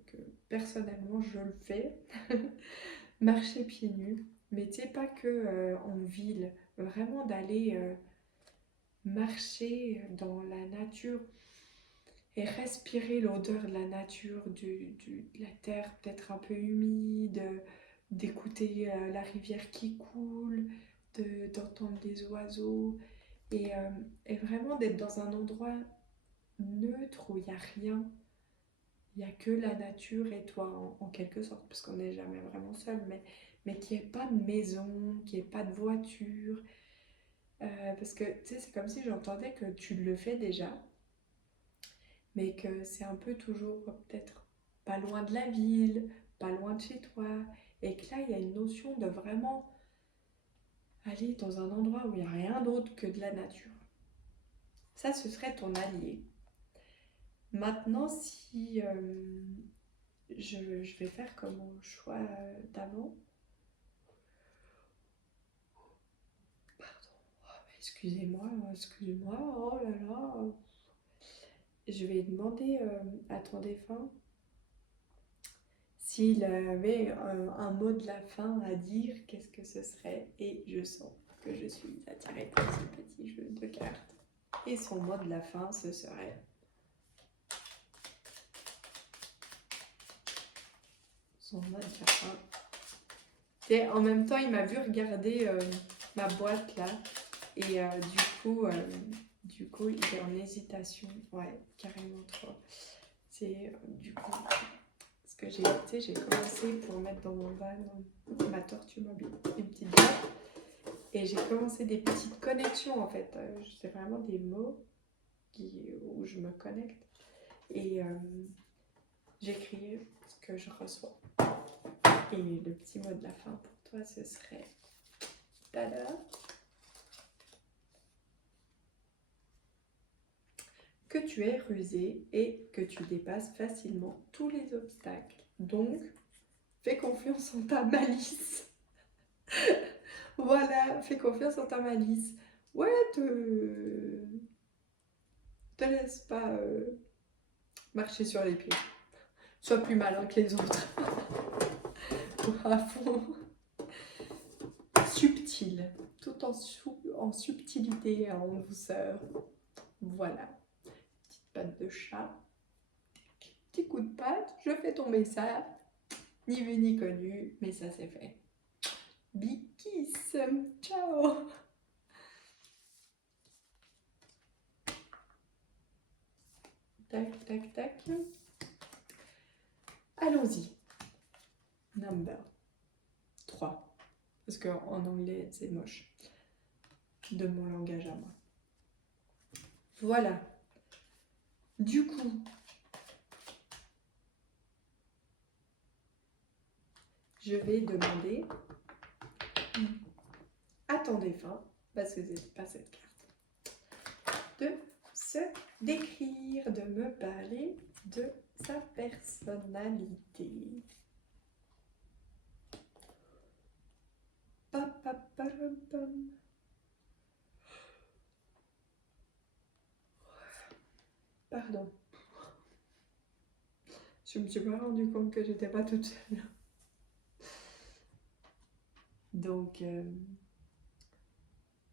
personnellement je le fais, marcher pieds nus, mais tu sais, pas que en ville, vraiment d'aller marcher dans la nature et respirer l'odeur de la nature, de la terre peut-être un peu humide, d'écouter la rivière qui coule, d'entendre des oiseaux et, et vraiment d'être dans un endroit neutre où il n'y a rien. Il n'y a que la nature et toi en quelque sorte, parce qu'on n'est jamais vraiment seul, mais qu'il n'y ait pas de maison, qu'il n'y ait pas de voiture. Parce que tu sais, c'est comme si j'entendais que tu le fais déjà, mais que c'est un peu toujours peut-être pas loin de la ville, pas loin de chez toi, et que là, il y a une notion de vraiment aller dans un endroit où il n'y a rien d'autre que de la nature. Ça, ce serait ton allié. Maintenant, si je vais faire comme mon choix d'avant. Pardon, excusez-moi, excusez-moi, oh là là. Je vais demander à ton défunt s'il avait un mot de la fin à dire, qu'est-ce que ce serait? Et je sens que je suis attirée par ce petit jeu de cartes. Et son mot de la fin, ce serait... Son mot de la fin... Et en même temps, il m'a vu regarder ma boîte là. Et du coup, il est en hésitation. Ouais, carrément trop. C'est du coup... Parce que j'ai commencé pour mettre dans mon van ma tortue mobile, une petite boîte. Et j'ai commencé des petites connexions en fait. C'est vraiment des mots où je me connecte. Et j'écris ce que je reçois. Et le petit mot de la fin pour toi, ce serait... Tada! Que tu es rusé et que tu dépasses facilement tous les obstacles. Donc, fais confiance en ta malice. Voilà, fais confiance en ta malice. Ouais, te laisse pas marcher sur les pieds. Sois plus malin que les autres. À fond. Subtil, tout en subtilité, en douceur. Voilà. Petite patte de chat. Petit coup de patte, je fais tomber ça. Ni vu ni connu, mais ça c'est fait. Big kiss. Ciao. Tac, tac, tac. Allons-y. Number 3. Parce qu'en anglais, c'est moche. De mon langage à moi. Voilà. Du coup, je vais demander à ton défunt, parce que c'est pas cette carte, de se décrire, de me parler de sa personnalité. Pardon. Je me suis pas rendu compte que j'étais pas toute seule. Donc,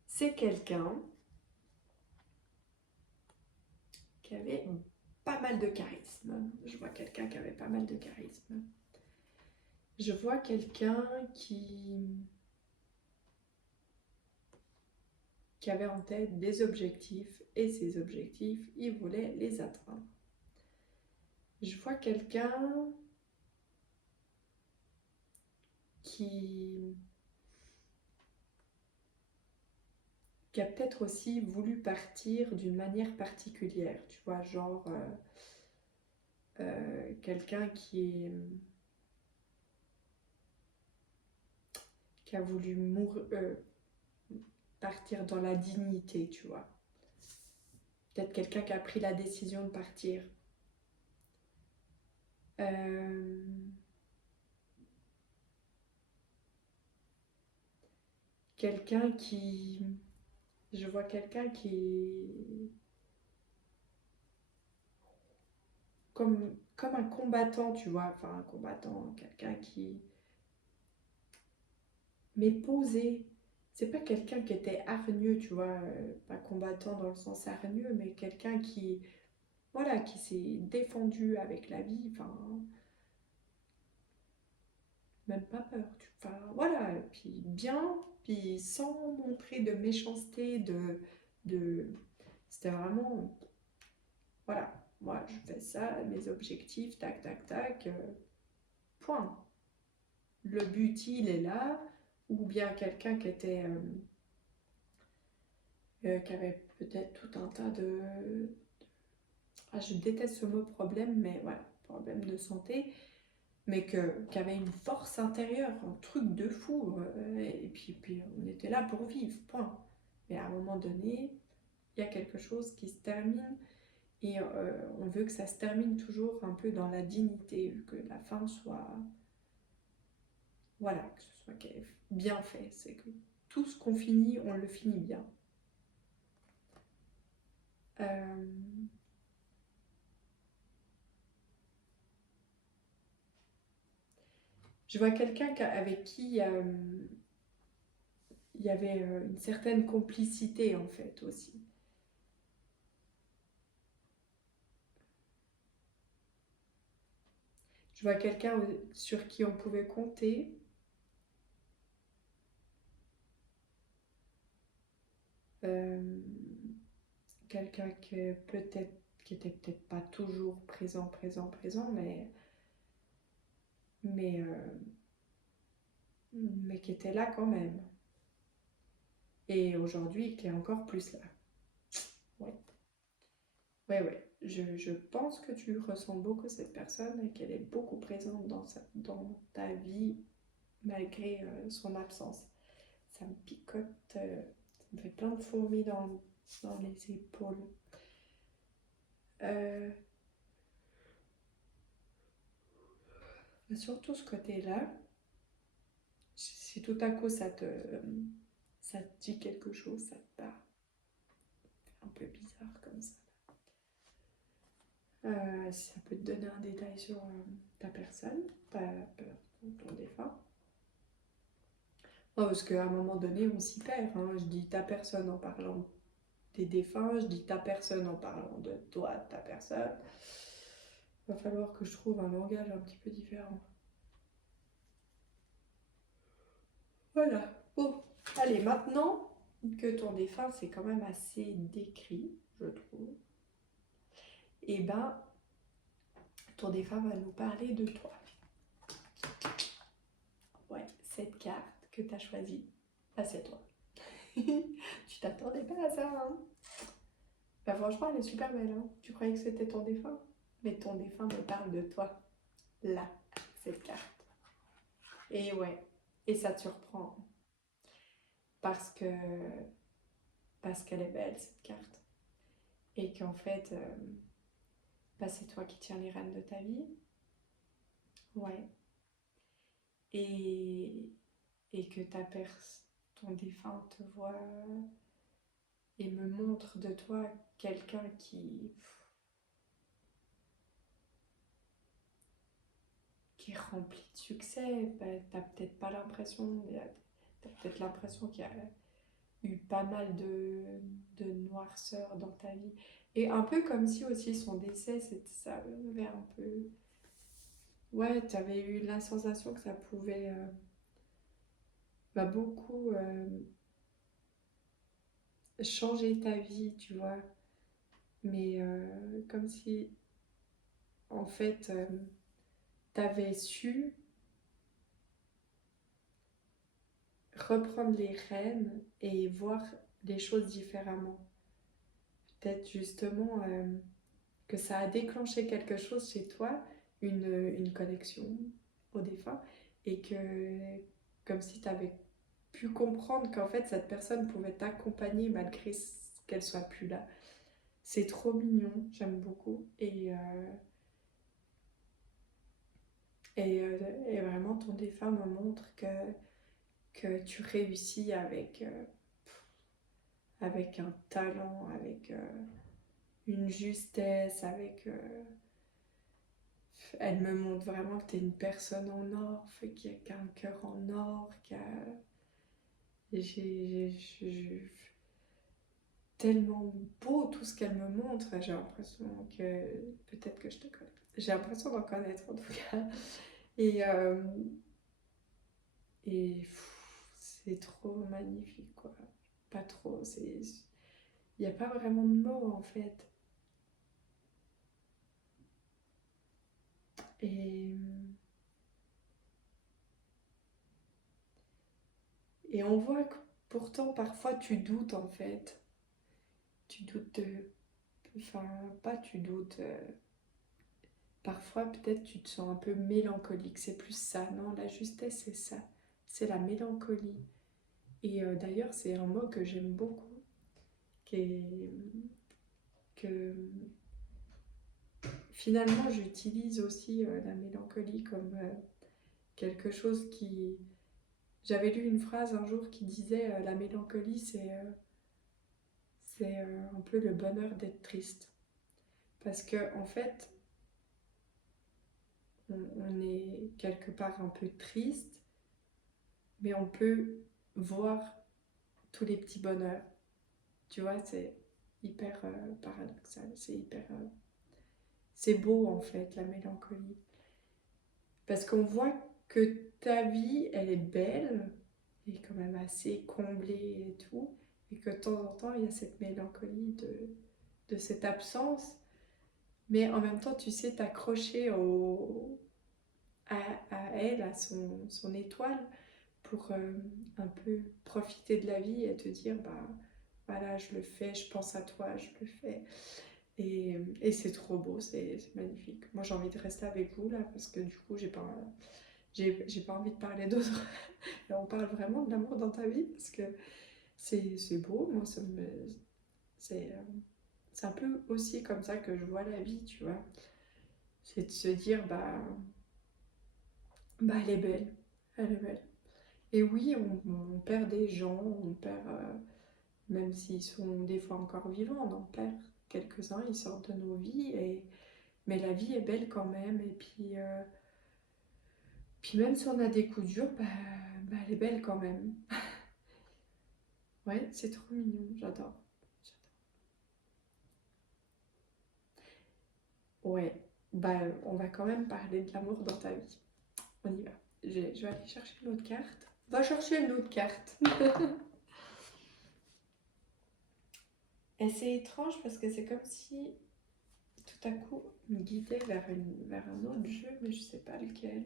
c'est quelqu'un qui avait pas mal de charisme. Je vois quelqu'un qui avait pas mal de charisme. Je vois quelqu'un qui avait en tête des objectifs et ces objectifs, il voulait les atteindre. Je vois quelqu'un qui a peut-être aussi voulu partir d'une manière particulière, tu vois, genre quelqu'un qui a voulu partir dans la dignité, tu vois. Peut-être quelqu'un qui a pris la décision de partir. Quelqu'un qui... Je vois quelqu'un qui est comme un combattant, tu vois. Enfin, un combattant, quelqu'un qui... Mais posé. C'est pas quelqu'un qui était hargneux, tu vois. Pas combattant dans le sens hargneux, mais quelqu'un qui... Voilà, qui s'est défendu avec la vie. Enfin, même pas peur. Enfin, voilà. Puis bien, puis sans montrer de méchanceté, de... C'était vraiment... Voilà, moi je fais ça, mes objectifs, tac, tac, tac, point. Le but, il est là, ou bien quelqu'un qui avait peut-être tout un tas de... Ah, je déteste ce mot problème, mais voilà, problème de santé, mais qui avait une force intérieure, un truc de fou, et puis on était là pour vivre, point. Mais à un moment donné, il y a quelque chose qui se termine, et on veut que ça se termine toujours un peu dans la dignité, que la fin soit... Voilà, que ce soit bien fait. C'est que tout ce qu'on finit, on le finit bien. Euh, je vois quelqu'un avec qui il y avait une certaine complicité en fait aussi. Je vois quelqu'un sur qui on pouvait compter. euh, Quelqu'un qui était peut-être pas toujours présent, mais, euh, mais qui était là quand même. Et aujourd'hui, qui est encore plus là. Ouais. Ouais, ouais. Je pense que tu ressens beaucoup cette personne et qu'elle est beaucoup présente dans ta vie malgré son absence. Ça me picote, ça me fait plein de fourmis dans les épaules. Euh, Surtout ce côté-là, si tout à coup ça te dit quelque chose, ça te parle, un peu bizarre comme ça. Si ça peut te donner un détail sur ta personne, ton défunt. Oh, parce qu'à un moment donné, on s'y perd. Hein. Je dis ta personne en parlant des défunts, je dis ta personne en parlant de toi, ta personne. Il va falloir que je trouve un langage un petit peu différent. Voilà. Bon, allez, maintenant que ton défunt, c'est quand même assez décrit, je trouve, et ben, ton défunt va nous parler de toi. Ouais, cette carte que tu as choisie, bah, c'est toi. Tu t'attendais pas à ça, hein? Bah, franchement, elle est super belle, hein. Tu croyais que c'était ton défunt? Mais ton défunt me parle de toi, là, cette carte. Et ouais, et ça te surprend, parce que parce qu'elle est belle, cette carte. Et qu'en fait, bah, c'est toi qui tiens les rênes de ta vie. Ouais. Et, et que ton défunt te voit et me montre de toi quelqu'un qui... qui est rempli de succès. Bah, t'as peut-être pas l'impression, t'as peut-être l'impression qu'il y a eu pas mal de noirceur dans ta vie. Et un peu comme si aussi son décès, ça avait un peu... Ouais, t'avais eu la sensation que ça pouvait beaucoup changer ta vie, tu vois. Mais comme si, en fait, t'avais su reprendre les rênes et voir les choses différemment. Peut-être justement que ça a déclenché quelque chose chez toi, une connexion au défunt, et que comme si tu avais pu comprendre qu'en fait cette personne pouvait t'accompagner malgré qu'elle soit plus là. C'est trop mignon, j'aime beaucoup. Et vraiment, ton défunt me montre que tu réussis avec un talent, avec une justesse, elle me montre vraiment que tu es une personne en or, qui a un cœur en or, qui a... Tellement beau tout ce qu'elle me montre, j'ai l'impression que... Peut-être que je te connais. J'ai l'impression d'en connaître en tout cas. Et, euh, c'est trop magnifique, quoi. Pas trop, c'est... Il n'y a pas vraiment de mots en fait. Et, et on voit que pourtant parfois tu doutes en fait. Tu doutes de... Enfin, pas tu doutes. Parfois peut-être tu te sens un peu mélancolique. C'est plus ça. Non, la justesse c'est ça. C'est la mélancolie. Et d'ailleurs c'est un mot que j'aime beaucoup. Qui est... Que finalement j'utilise aussi la mélancolie comme quelque chose qui... J'avais lu une phrase un jour qui disait la mélancolie c'est un peu le bonheur d'être triste. Parce que en fait, on est quelque part un peu triste, mais on peut voir tous les petits bonheurs. Tu vois, c'est hyper paradoxal, c'est beau en fait, la mélancolie. Parce qu'on voit que ta vie, elle est belle, et quand même assez comblée et tout, et que de temps en temps, il y a cette mélancolie de cette absence, mais en même temps, tu sais t'accrocher à, à elle, à son étoile, pour un peu profiter de la vie et te dire, bah voilà, je le fais, je pense à toi, je le fais. Et c'est trop beau, c'est magnifique. Moi, j'ai envie de rester avec vous là, parce que du coup, j'ai pas envie de parler d'autres. Là, on parle vraiment de l'amour dans ta vie, parce que c'est beau. Moi, c'est c'est un peu aussi comme ça que je vois la vie, tu vois. C'est de se dire, bah elle est belle, elle est belle. Et oui, on perd des gens, on perd, même s'ils sont des fois encore vivants, on en perd quelques-uns, ils sortent de nos vies, mais la vie est belle quand même. Et puis même si on a des coups durs, elle est belle quand même. Ouais, c'est trop mignon, j'adore. Ouais, on va quand même parler de l'amour dans ta vie. On y va. Je vais aller chercher une autre carte. Va chercher une autre carte. Et c'est étrange parce que c'est comme si tout à coup me guidait vers un autre jeu, mais je sais pas lequel.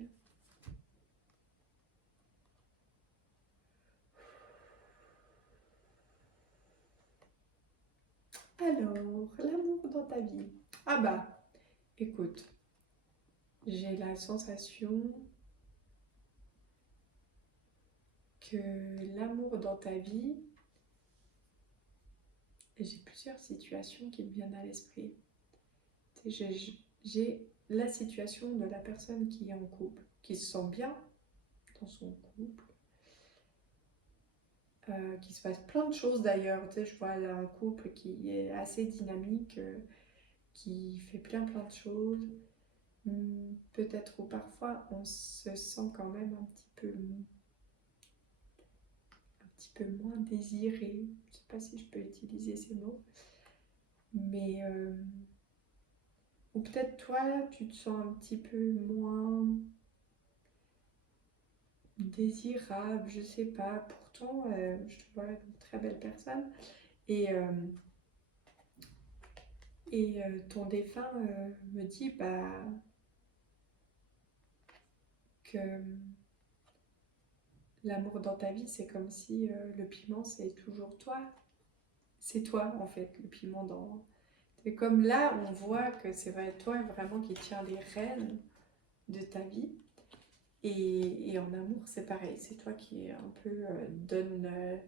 Alors, l'amour dans ta vie. Ah bah, écoute, j'ai la sensation que l'amour dans ta vie, j'ai plusieurs situations qui me viennent à l'esprit. J'ai la situation de la personne qui est en couple, qui se sent bien dans son couple, qui se passe plein de choses d'ailleurs. Tu sais, je vois un couple qui est assez dynamique, qui fait plein de choses. peut-être où parfois on se sent quand même un petit peu moins désiré. Je sais pas si je peux utiliser ces mots, mais ou peut-être toi, tu te sens un petit peu moins désirable, je sais pas. Pourtant, je te vois une très belle personne. Et, euh, et ton défunt me dit bah, que l'amour dans ta vie, c'est comme si le piment, c'est toujours toi. C'est toi, en fait, le piment dans... C'est comme là, on voit que c'est vrai, toi vraiment qui tiens les rênes de ta vie. Et en amour, c'est pareil. C'est toi qui un peu donne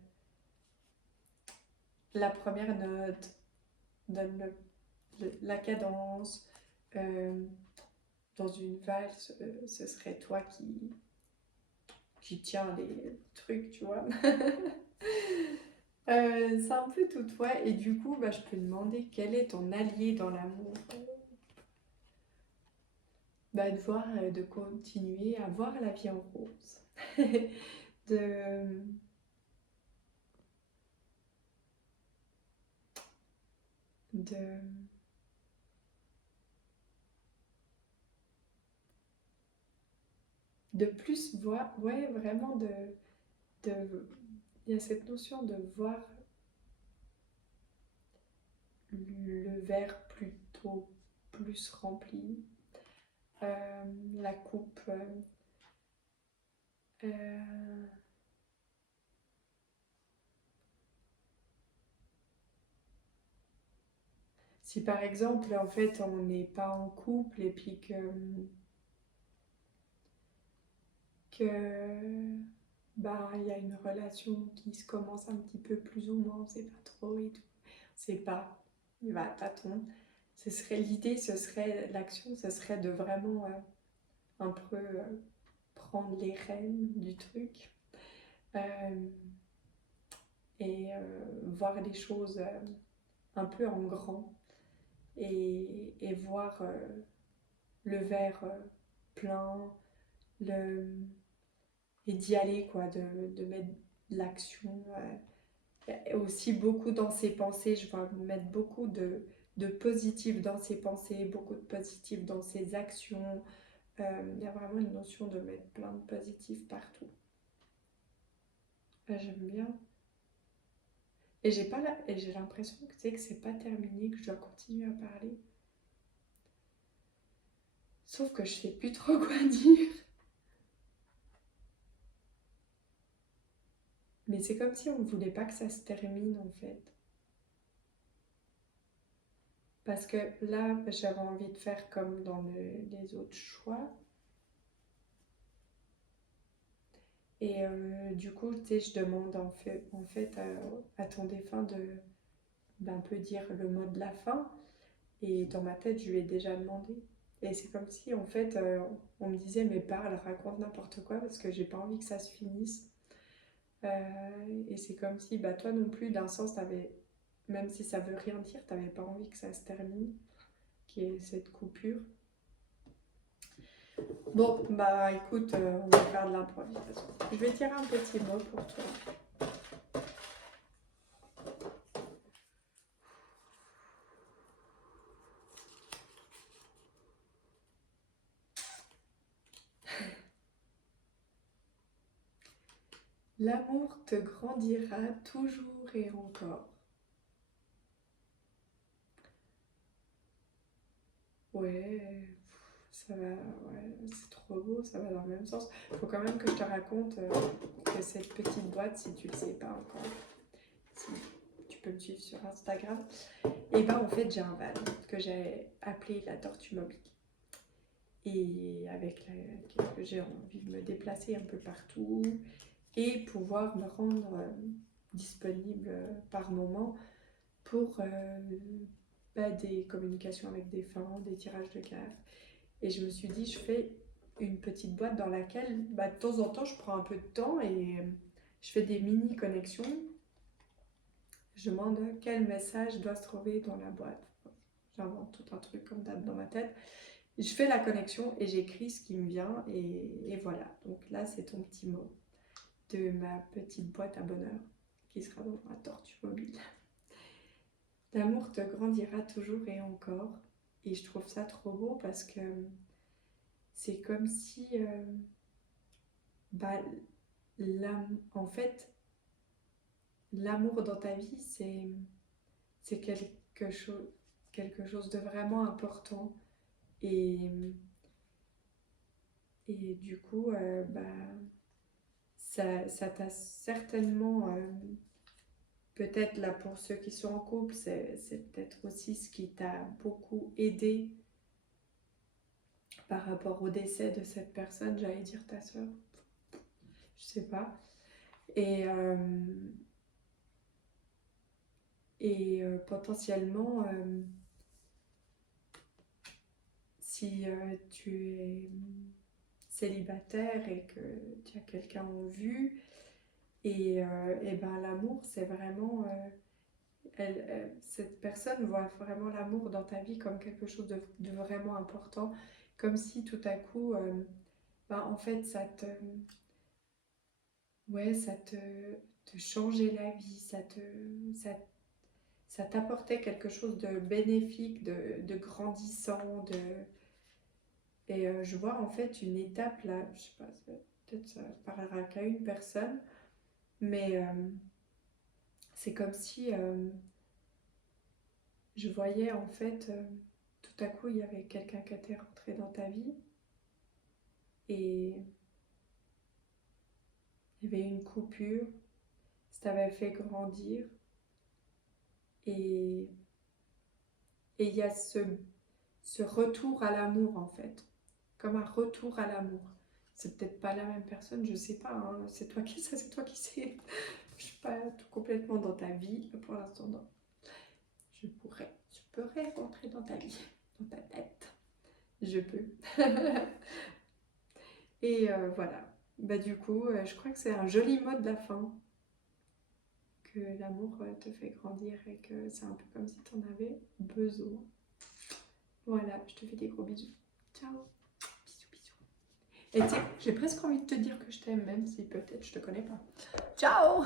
la première note, donne la cadence. Euh, dans une valse, ce serait toi qui tiens les trucs, tu vois. C'est un peu tout toi. Et du coup, bah, je peux demander quel est ton allié dans l'amour. Bah, de continuer à voir la vie en rose. de, de, de plus voir, ouais, vraiment de, il y a cette notion de voir le verre plutôt plus rempli, la coupe. Euh, si par exemple, en fait, on n'est pas en couple et puis que bah, il y a une relation qui se commence un petit peu plus ou moins, on sait pas trop et tout. C'est pas, il va à tâtons. Ce serait l'idée, ce serait l'action, ce serait de vraiment un peu prendre les rênes du truc euh, et voir les choses un peu en grand et voir le verre plein, le, et d'y aller, quoi, de mettre de l'action. Et aussi beaucoup dans ses pensées, je vais mettre beaucoup de positif dans ses pensées, beaucoup de positif dans ses actions. Il y a vraiment une notion de mettre plein de positif partout. J'aime bien. Et j'ai l'impression que c'est pas terminé, que je dois continuer à parler. Sauf que je sais plus trop quoi dire. Mais c'est comme si on ne voulait pas que ça se termine en fait. Parce que là, j'avais envie de faire comme dans les autres choix. Et du coup, tu sais, je demande en fait à ton défunt de d'un peu dire le mot de la fin. Et dans ma tête, je lui ai déjà demandé. Et c'est comme si, en fait, on me disait, mais parle, raconte n'importe quoi, parce que j'ai pas envie que ça se finisse. Et c'est comme si, bah, toi non plus, d'un sens, t'avais, même si ça veut rien dire, t'avais pas envie que ça se termine, qu'il y ait cette coupure. Bon, bah écoute, on va faire de l'improvisation. Je vais dire un petit mot pour toi. L'amour te grandira toujours et encore. Ouais, ça va, ouais, c'est trop beau, ça va dans le même sens. Faut quand même que je te raconte que cette petite boîte, si tu le sais pas encore, si tu peux me suivre sur Instagram, et ben en fait j'ai un van que j'ai appelé la Tortue Mobile. Et avec laquelle j'ai envie de me déplacer un peu partout et pouvoir me rendre disponible par moment pour bah, des communications avec des fins, des tirages de cartes. Et je me suis dit, je fais une petite boîte dans laquelle, bah, de temps en temps, je prends un peu de temps et je fais des mini-connexions. Je demande quel message doit se trouver dans la boîte. J'invente tout un truc comme d'hab dans ma tête. je fais la connexion et j'écris ce qui me vient et voilà. Donc là, c'est ton petit mot de ma petite boîte à bonheur qui sera dans ma tortue mobile. L'amour te grandira toujours et encore. Et je trouve ça trop beau parce que c'est comme si, bah, en fait, l'amour dans ta vie, c'est quelque chose de vraiment important. Et, et du coup, bah, ça t'a certainement, peut-être là pour ceux qui sont en couple, c'est peut-être aussi ce qui t'a beaucoup aidé par rapport au décès de cette personne, j'allais dire ta soeur, je sais pas. Et, potentiellement, si tu es célibataire et que tu as quelqu'un en vue, et ben l'amour, c'est vraiment... cette personne voit vraiment l'amour dans ta vie comme quelque chose de vraiment important, comme si tout à coup, ben, en fait, ouais, te changeait la vie, ça, ça t'apportait quelque chose de bénéfique, de grandissant, et je vois en fait une étape là, je sais pas, peut-être ça parlera qu'à une personne, mais c'est comme si je voyais en fait, tout à coup il y avait quelqu'un qui était rentré dans ta vie et il y avait une coupure, ça t'avait fait grandir et il y a ce retour à l'amour en fait, comme un retour à l'amour. C'est peut-être pas la même personne, je sais pas, hein. C'est toi qui sais, c'est toi qui sais. Je suis pas tout complètement dans ta vie pour l'instant. Non. Je pourrais rentrer dans ta vie, dans ta tête. Je peux. Et voilà. Bah du coup, je crois que c'est un joli mot de la fin. Que l'amour te fait grandir et que c'est un peu comme si tu en avais besoin. Voilà, je te fais des gros bisous. Ciao. Bisous, bisous. Et tu sais, j'ai presque envie de te dire que je t'aime, même si peut-être je te connais pas. Ciao.